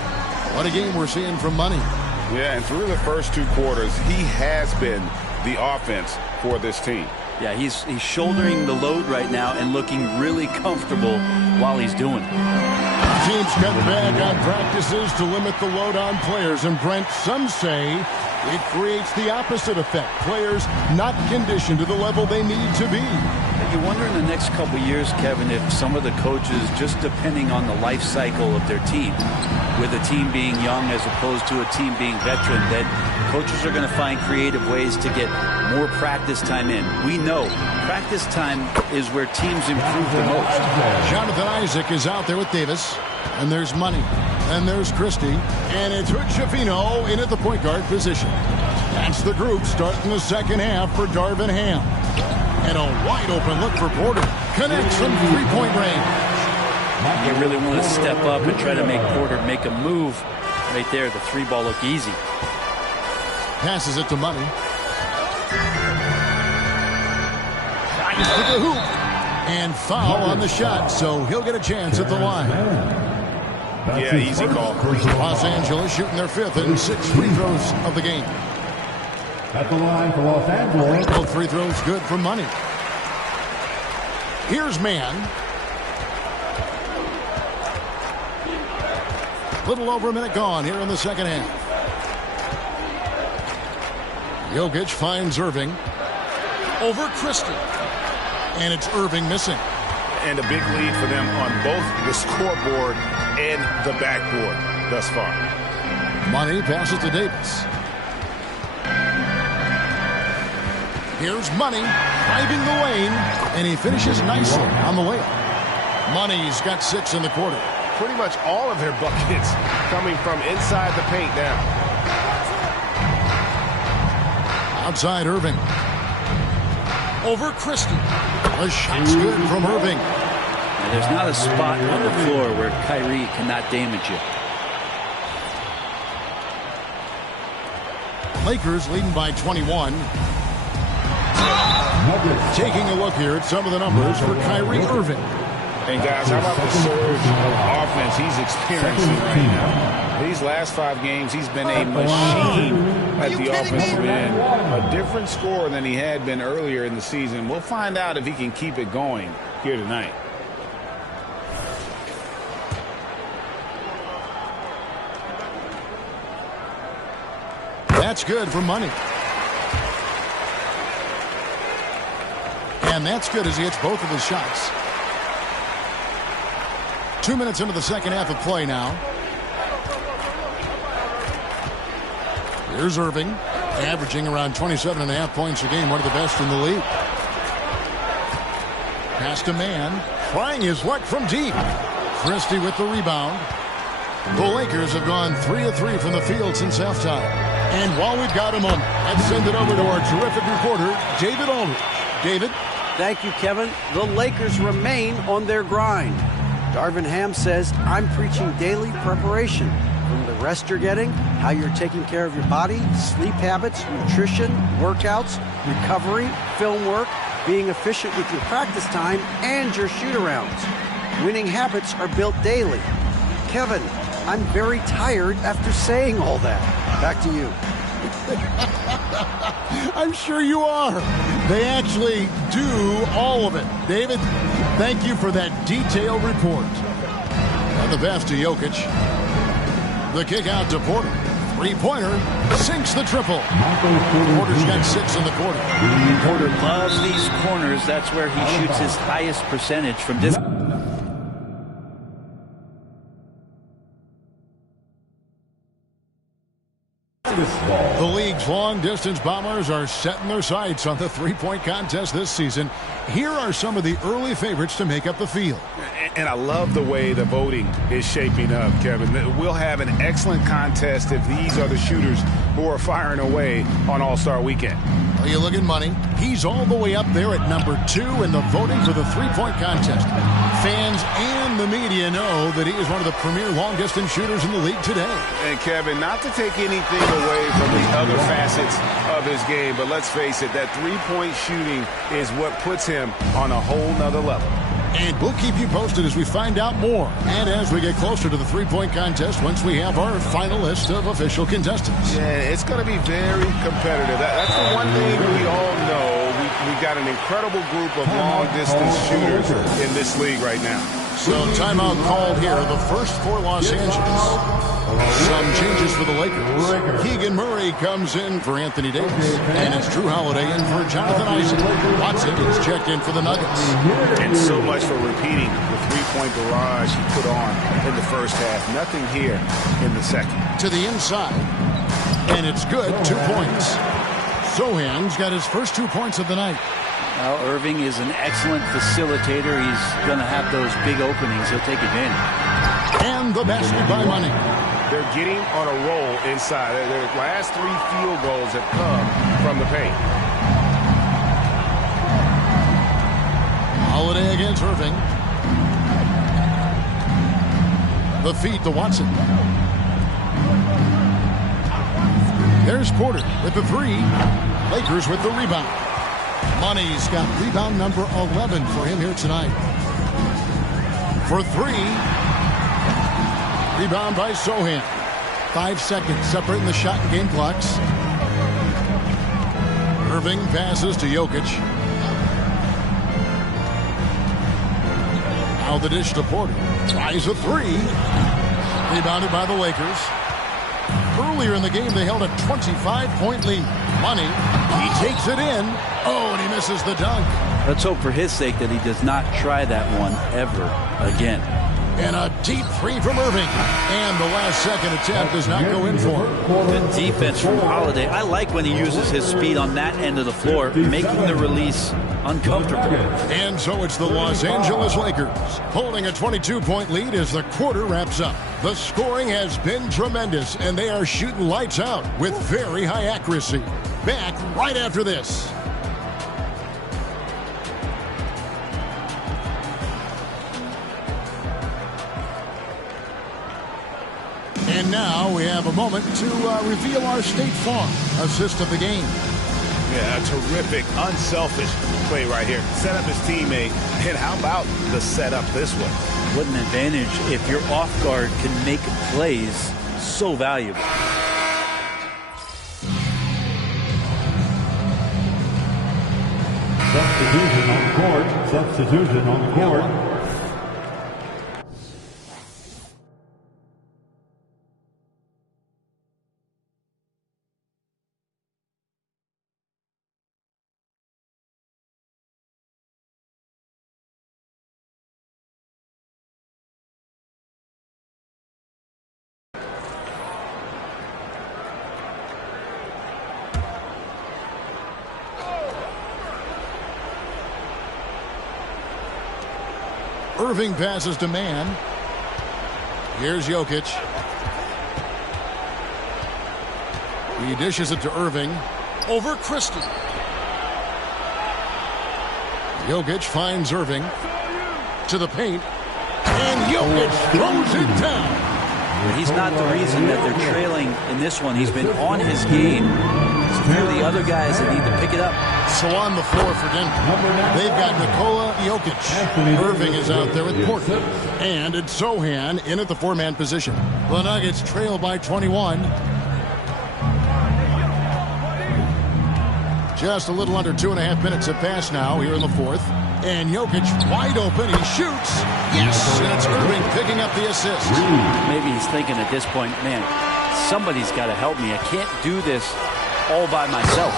What a game we're seeing from Money. Yeah, and through the first 2 quarters, he has been the offense for this team. Yeah, he's shouldering the load right now and looking really comfortable while he's doing it. Teams cut back on practices to limit the load on players. And Brent, some say it creates the opposite effect. Players not conditioned to the level they need to be. You wonder in the next couple years, Kevin, if some of the coaches, just depending on the life cycle of their team, with a team being young as opposed to a team being veteran, that coaches are going to find creative ways to get more practice time in. We know practice time is where teams improve the most. Jonathan Isaac is out there with Davis. And there's Money. And there's Christie. And it's Hood-Schifino in at the point guard position. That's the group starting the second half for Darvin Ham. And a wide open look for Porter. Connects from three-point range. You really want to step up and try to make Porter make a move. Right there, the three ball look easy. Passes it to Money. Drives to the hoop. And foul on the shot, so he'll get a chance at the line. Yeah, easy call. Los Angeles shooting their fifth and 6 free throws of the game. At the line for Los Angeles. Both free throws good for Money. Here's Man. Little over a minute gone here in the second half. Jokic finds Irving. Over Christie. And it's Irving missing. And a big lead for them on both the scoreboard and the backboard thus far. Money passes to Davis. Here's Money driving the lane, and he finishes nicely on the layup. Money's got 6 in the quarter. Pretty much all of their buckets coming from inside the paint now. Outside Irving. Over Christie. A shot's good from Irving. And there's not a spot on the floor where Kyrie cannot damage you. Lakers leading by 21. Taking a look here at some of the numbers for Kyrie Irving. And guys, how about the surge of offense he's experiencing right now? These last 5 games, he's been a machine at the offensive end. A different scorer than he had been earlier in the season. We'll find out if he can keep it going here tonight. That's good for Money. And that's good as he hits both of his shots. 2 minutes into the second half of play now. Here's Irving, averaging around 27.5 points a game, one of the best in the league. Pass to Man, trying his luck from deep. Christie with the rebound. The Lakers have gone 3 of 3 from the field since halftime. And while we've got a moment, let's send it over to our terrific reporter, David Aldridge. David? Thank you, Kevin. The Lakers remain on their grind. Darvin Ham says, I'm preaching daily preparation. From the rest you're getting, how you're taking care of your body, sleep habits, nutrition, workouts, recovery, film work, being efficient with your practice time, and your shoot-arounds. Winning habits are built daily. Kevin, I'm very tired after saying all that. Back to you. I'm sure you are. They actually do all of it. David, thank you for that detailed report. And the pass to Jokic. The kick out to Porter. Three-pointer. Sinks the triple. Porter's got 6 in the quarter. Porter loves these corners. That's where he shoots his highest percentage from distance. The league's long-distance bombers are setting their sights on the three-point contest this season. Here are some of the early favorites to make up the field. And I love the way the voting is shaping up, Kevin. We'll have an excellent contest if these are the shooters who are firing away on All-Star Weekend. Well, you look at Money. He's all the way up there at number 2 in the voting for the three-point contest. Fans and the media know that he is one of the premier long-distance shooters in the league today. And, Kevin, not to take anything away from the other facets of his game, but let's face it, that three-point shooting is what puts him on a whole nother level. And we'll keep you posted as we find out more. And as we get closer to the three-point contest, once we have our final list of official contestants. Yeah, it's going to be very competitive. That's the one thing we all know. We've got an incredible group of long-distance shooters in this league right now. So timeout called here, the first for Los Angeles. Some changes for the Lakers. Keegan Murray comes in for Anthony Davis. And it's Drew Holiday in for Jonathan Isaac. Watson is checked in for the Nuggets. And so much for repeating the three-point barrage he put on in the first half. Nothing here in the second. To the inside. And it's good, 2 points. Sohan's got his first 2 points of the night. Well, Irving is an excellent facilitator. He's going to have those big openings. He'll take advantage. And the basket by Money. They're getting on a roll inside. Their last 3 field goals have come from the paint. Holiday against Irving. The feed to Watson. There's Porter with the 3. Lakers with the rebound. Money's got rebound number 11 for him here tonight. For 3. Rebound by Sohan. 5 seconds separating the shot and game clocks. Irving passes to Jokic. Now the dish to Porter. Tries a 3. Rebounded by the Lakers. Earlier in the game, they held a 25-point lead. Money, he takes it in. Oh, and he misses the dunk. Let's hope for his sake that he does not try that one ever again. And a deep 3 from Irving. And the last second attempt does not go in for him. Good defense from Holiday. I like when he uses his speed on that end of the floor, making the release uncomfortable. And so it's the Los Angeles Lakers holding a 22-point lead as the quarter wraps up. The scoring has been tremendous, and they are shooting lights out with very high accuracy. Back right after this. And now we have a moment to reveal our State Farm assist of the game. Yeah, a terrific, unselfish play right here. Set up his teammate, and how about the setup this way? What an advantage if your off guard can make plays so valuable. Substitution on the court. Substitution on the court. Irving passes to Mann. Here's Jokic. He dishes it to Irving. Over Christie. Jokic finds Irving. To the paint. And Jokic throws it down. He's not the reason that they're trailing in this one. He's been on his game. It's a few of the other guys that need to pick it up. So on the floor for Denver, they've got Nikola Jokic. Irving is out there with Porter. And it's Sohan in at the 4-man position. The Nuggets trail by 21. Just a little under 2.5 minutes have passed now here in the 4th. And Jokic wide open. He shoots. Yes, and it's Irving picking up the assist. Maybe he's thinking at this point, man, somebody's got to help me. I can't do this all by myself.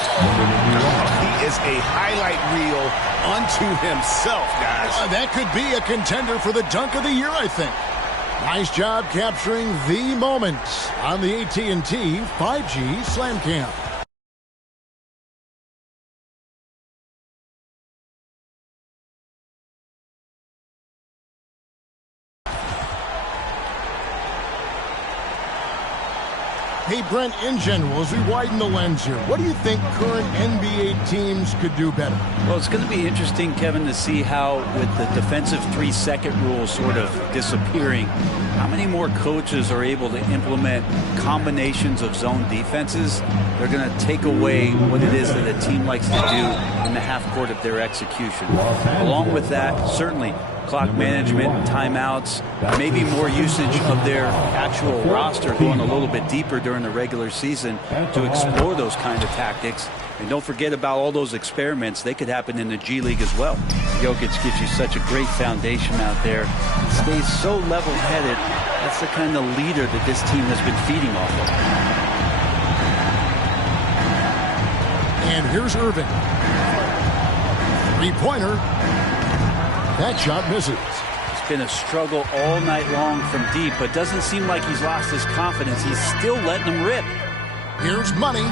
He is a highlight reel unto himself, guys. That could be a contender for the dunk of the year, I think. Nice job capturing the moment on the AT&T 5G Slam Cam. Hey, Brent, in general, as we widen the lens here, what do you think current NBA teams could do better? Well, it's going to be interesting, Kevin, to see how, with the defensive 3-second rule sort of disappearing, how many more coaches are able to implement combinations of zone defenses. They're going to take away what it is that a team likes to do in the half court of their execution. Along with that, certainly, clock management, timeouts, maybe more usage of their actual roster going a little bit deeper during the regular season to explore those kind of tactics. And don't forget about all those experiments. They could happen in the G League as well. Jokic gives you such a great foundation out there. He stays so level-headed. That's the kind of leader that this team has been feeding off of. And here's Irving. Three-pointer. That shot misses. It's been a struggle all night long from deep, but doesn't seem like he's lost his confidence. He's still letting them rip. Here's Money.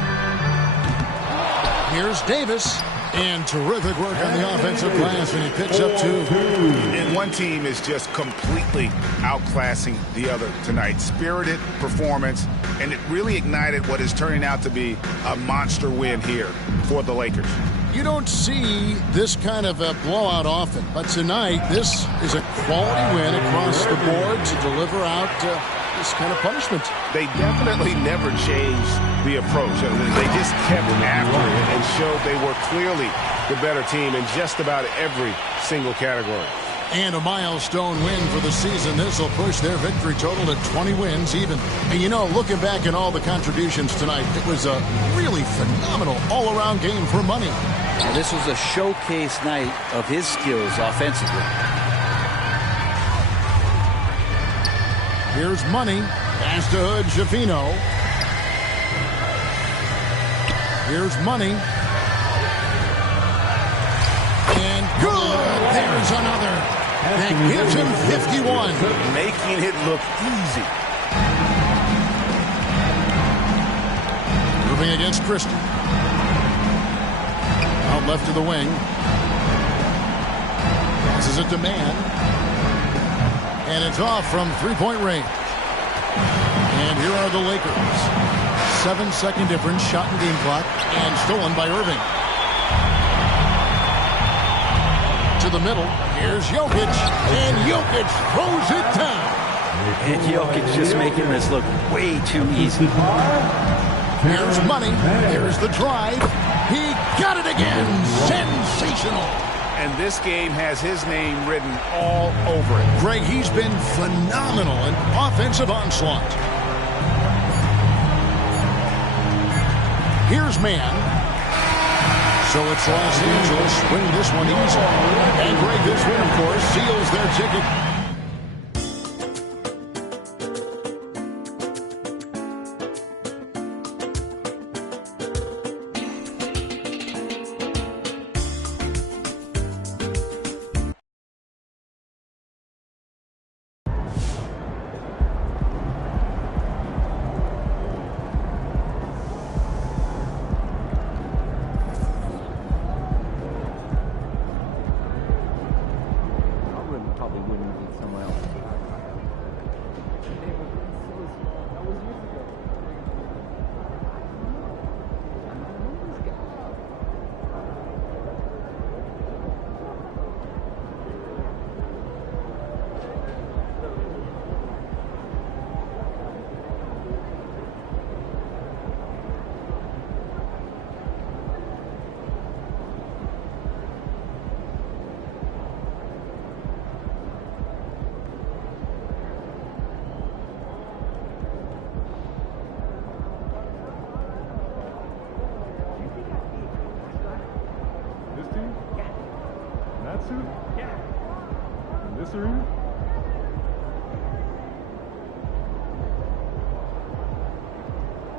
Here's Davis. And terrific work on the offensive glass, and he picks up 2. And one team is just completely outclassing the other tonight. Spirited performance, and it really ignited what is turning out to be a monster win here for the Lakers. You don't see this kind of a blowout often, but tonight this is a quality win across the board to deliver out this kind of punishment. They definitely never changed the approach. They just kept after it and showed they were clearly the better team in just about every single category. And a milestone win for the season. This will push their victory total to 20 wins even. And you know, looking back at all the contributions tonight, it was a really phenomenal all-around game for Money. Now, this was a showcase night of his skills offensively. Here's Money. Pass to Hood, Schifino. Here's Money. And good! There's another. That gives him 51. Making it look easy. Moving against Christie. Out left to the wing. Passes it to Mann. And it's off from three-point range. And here are the Lakers. 7-second difference, shot and game clock, and stolen by Irving. To the middle, here's Jokic, and Jokic throws it down. And Jokic just making this look way too easy. Here's Money, here's the drive. He got it again, sensational. And this game has his name written all over it. Greg, he's been phenomenal in offensive onslaught. Here's Mann. So it's Los Angeles win this one easy. And Greg, this win, of course, seals their ticket.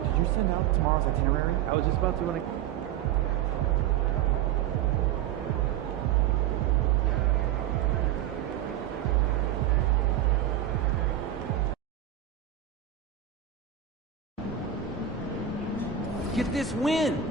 Did you send out tomorrow's itinerary? I was just about to when I... Get this win.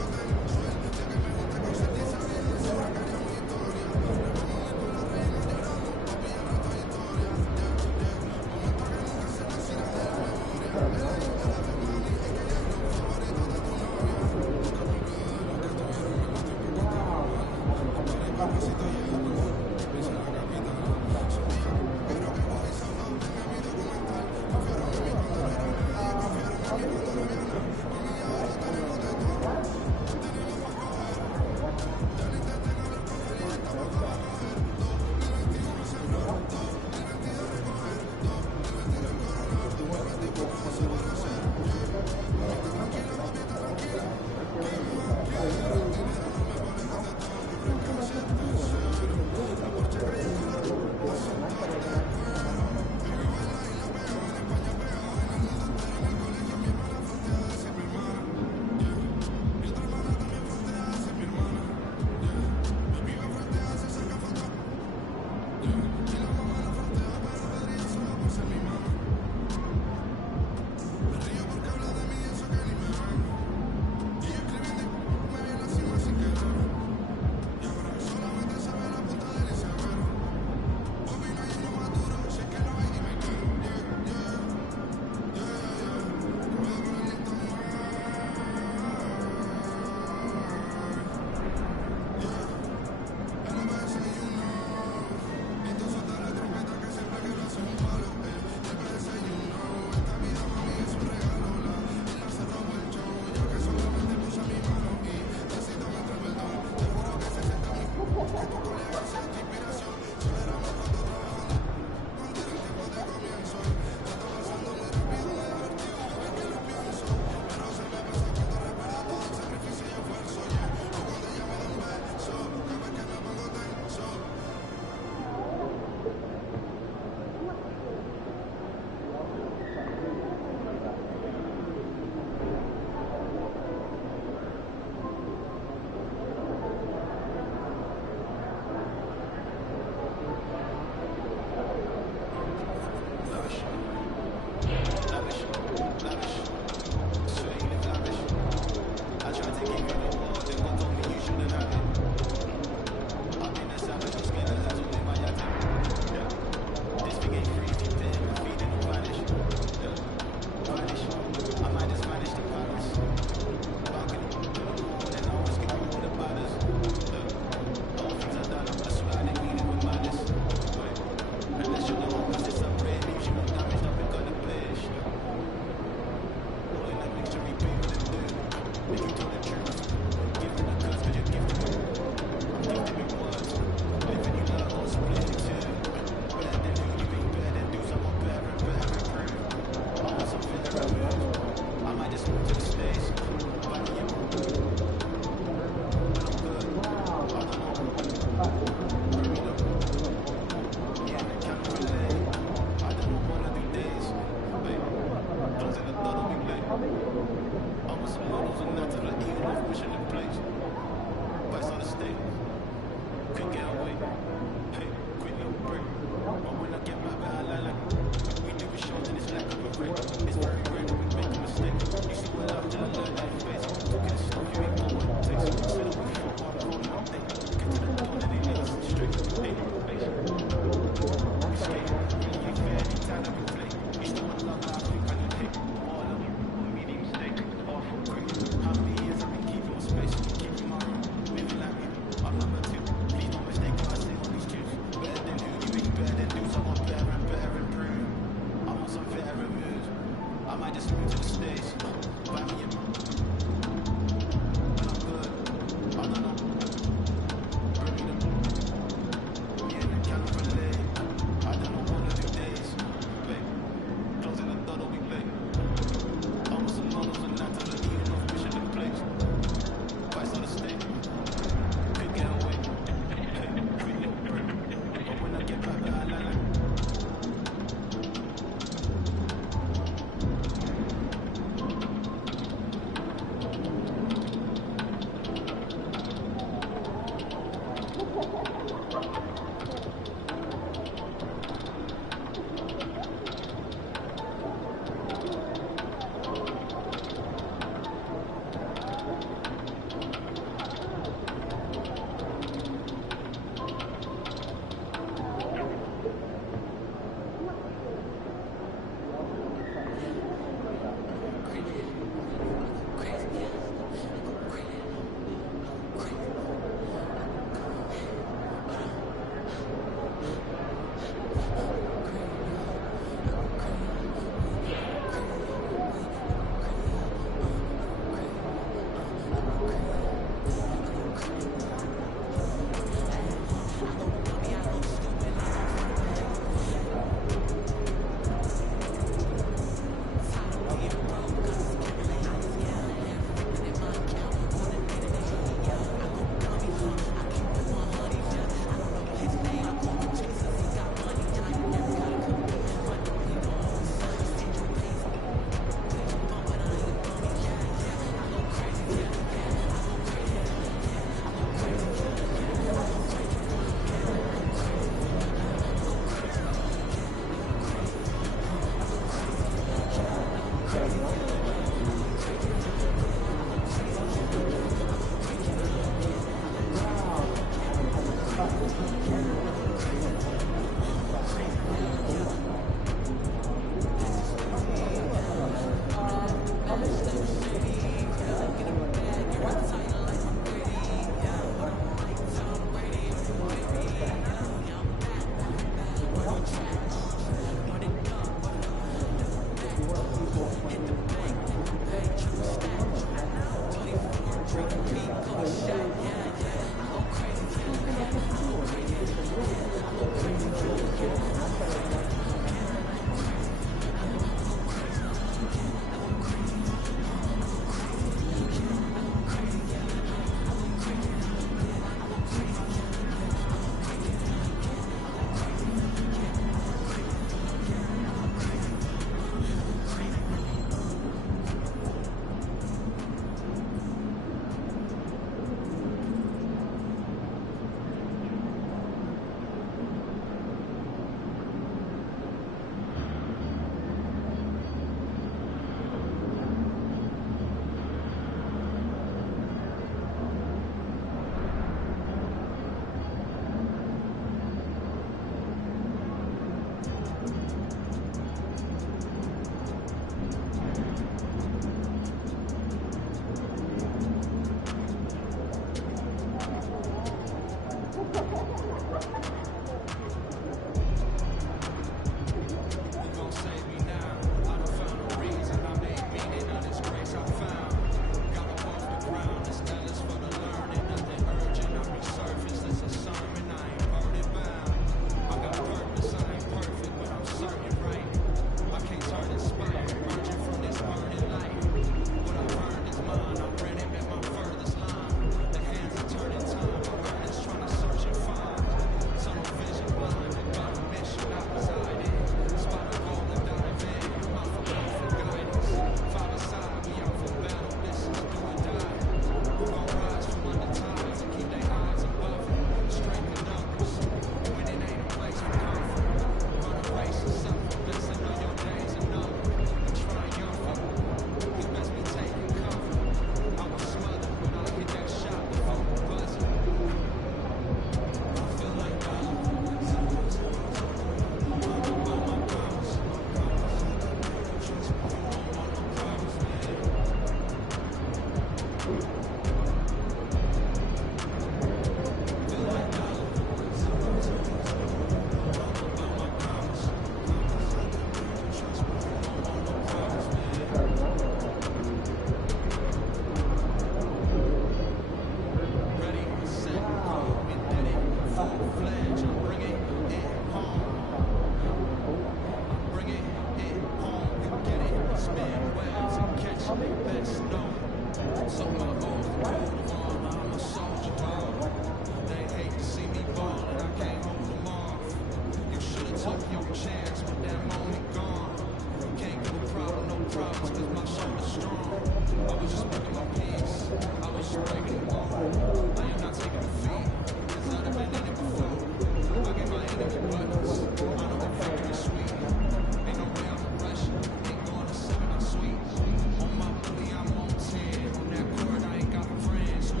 On my bully, I'm on 10. On that court, I ain't got friends.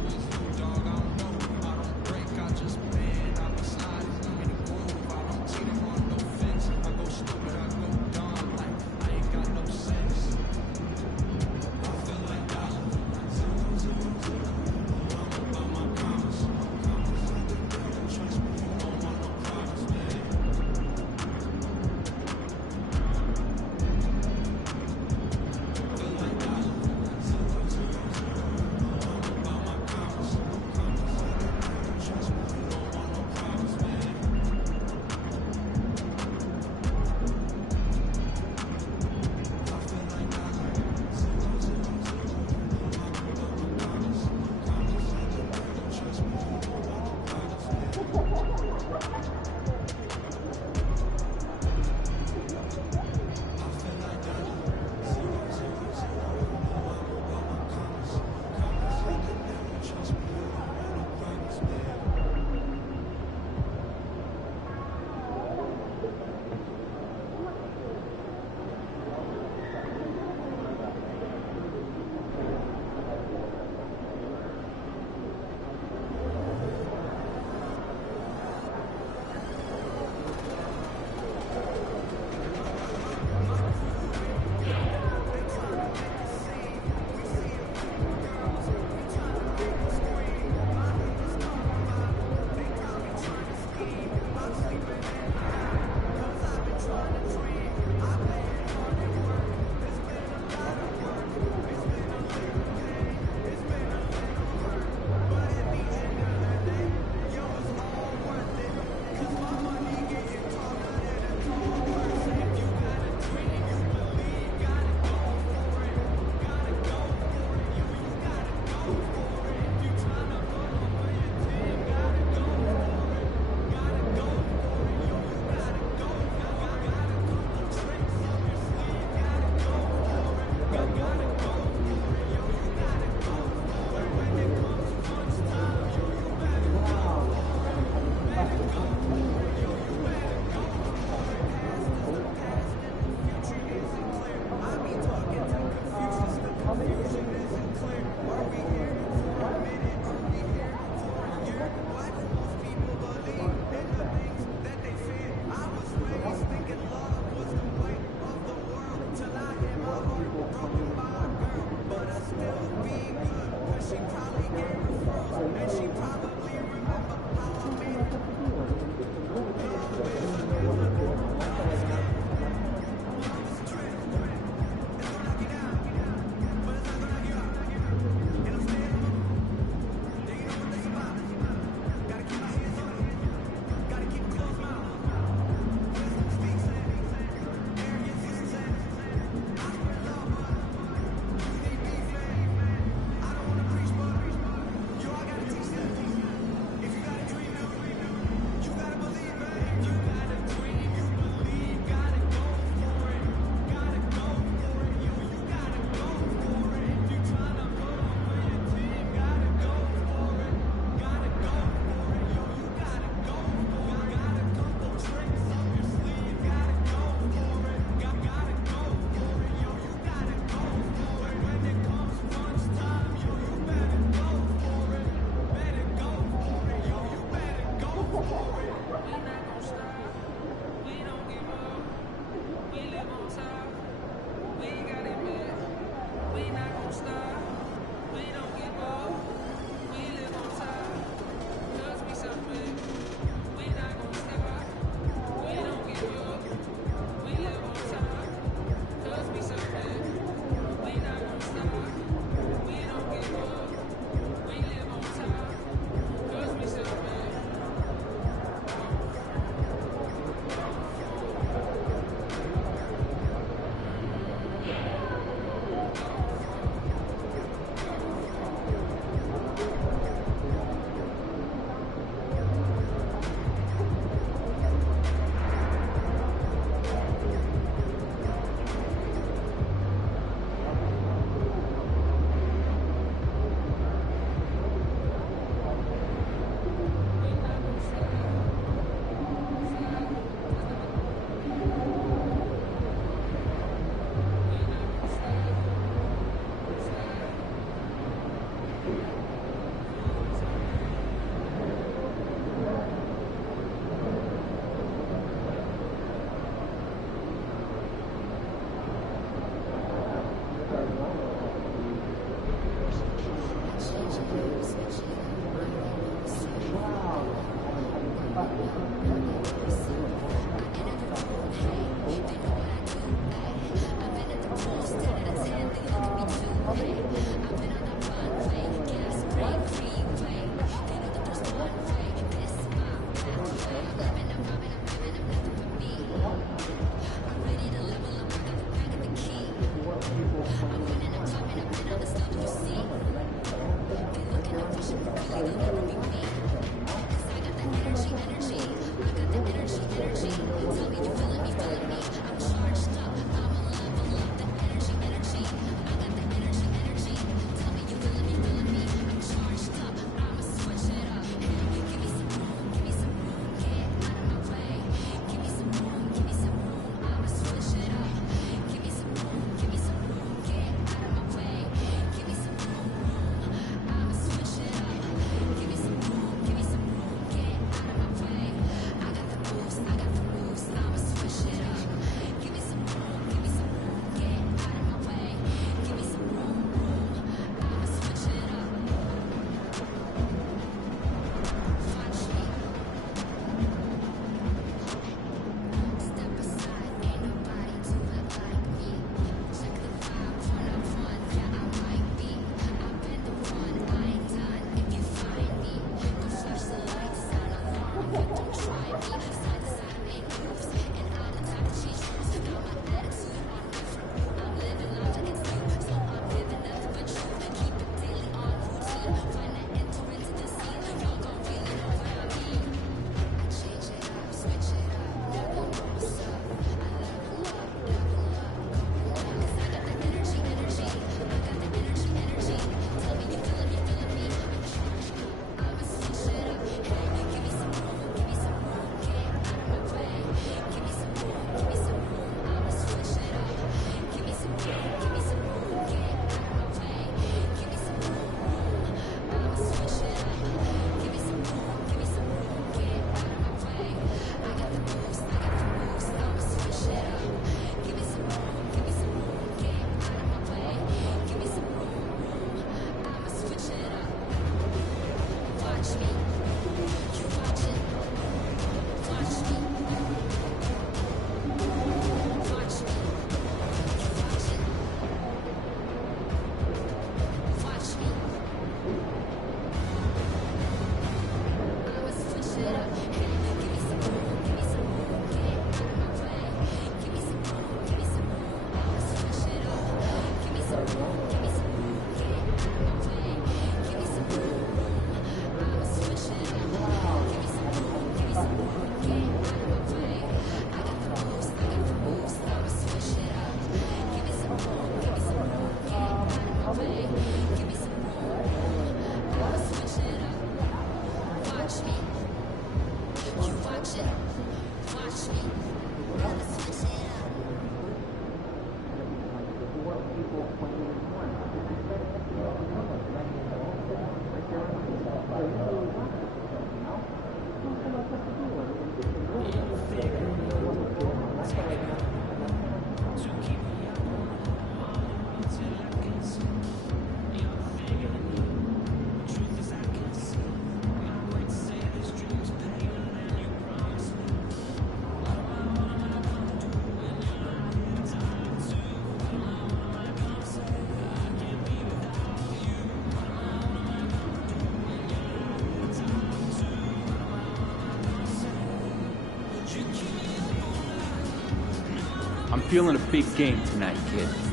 feeling a big game tonight, kid.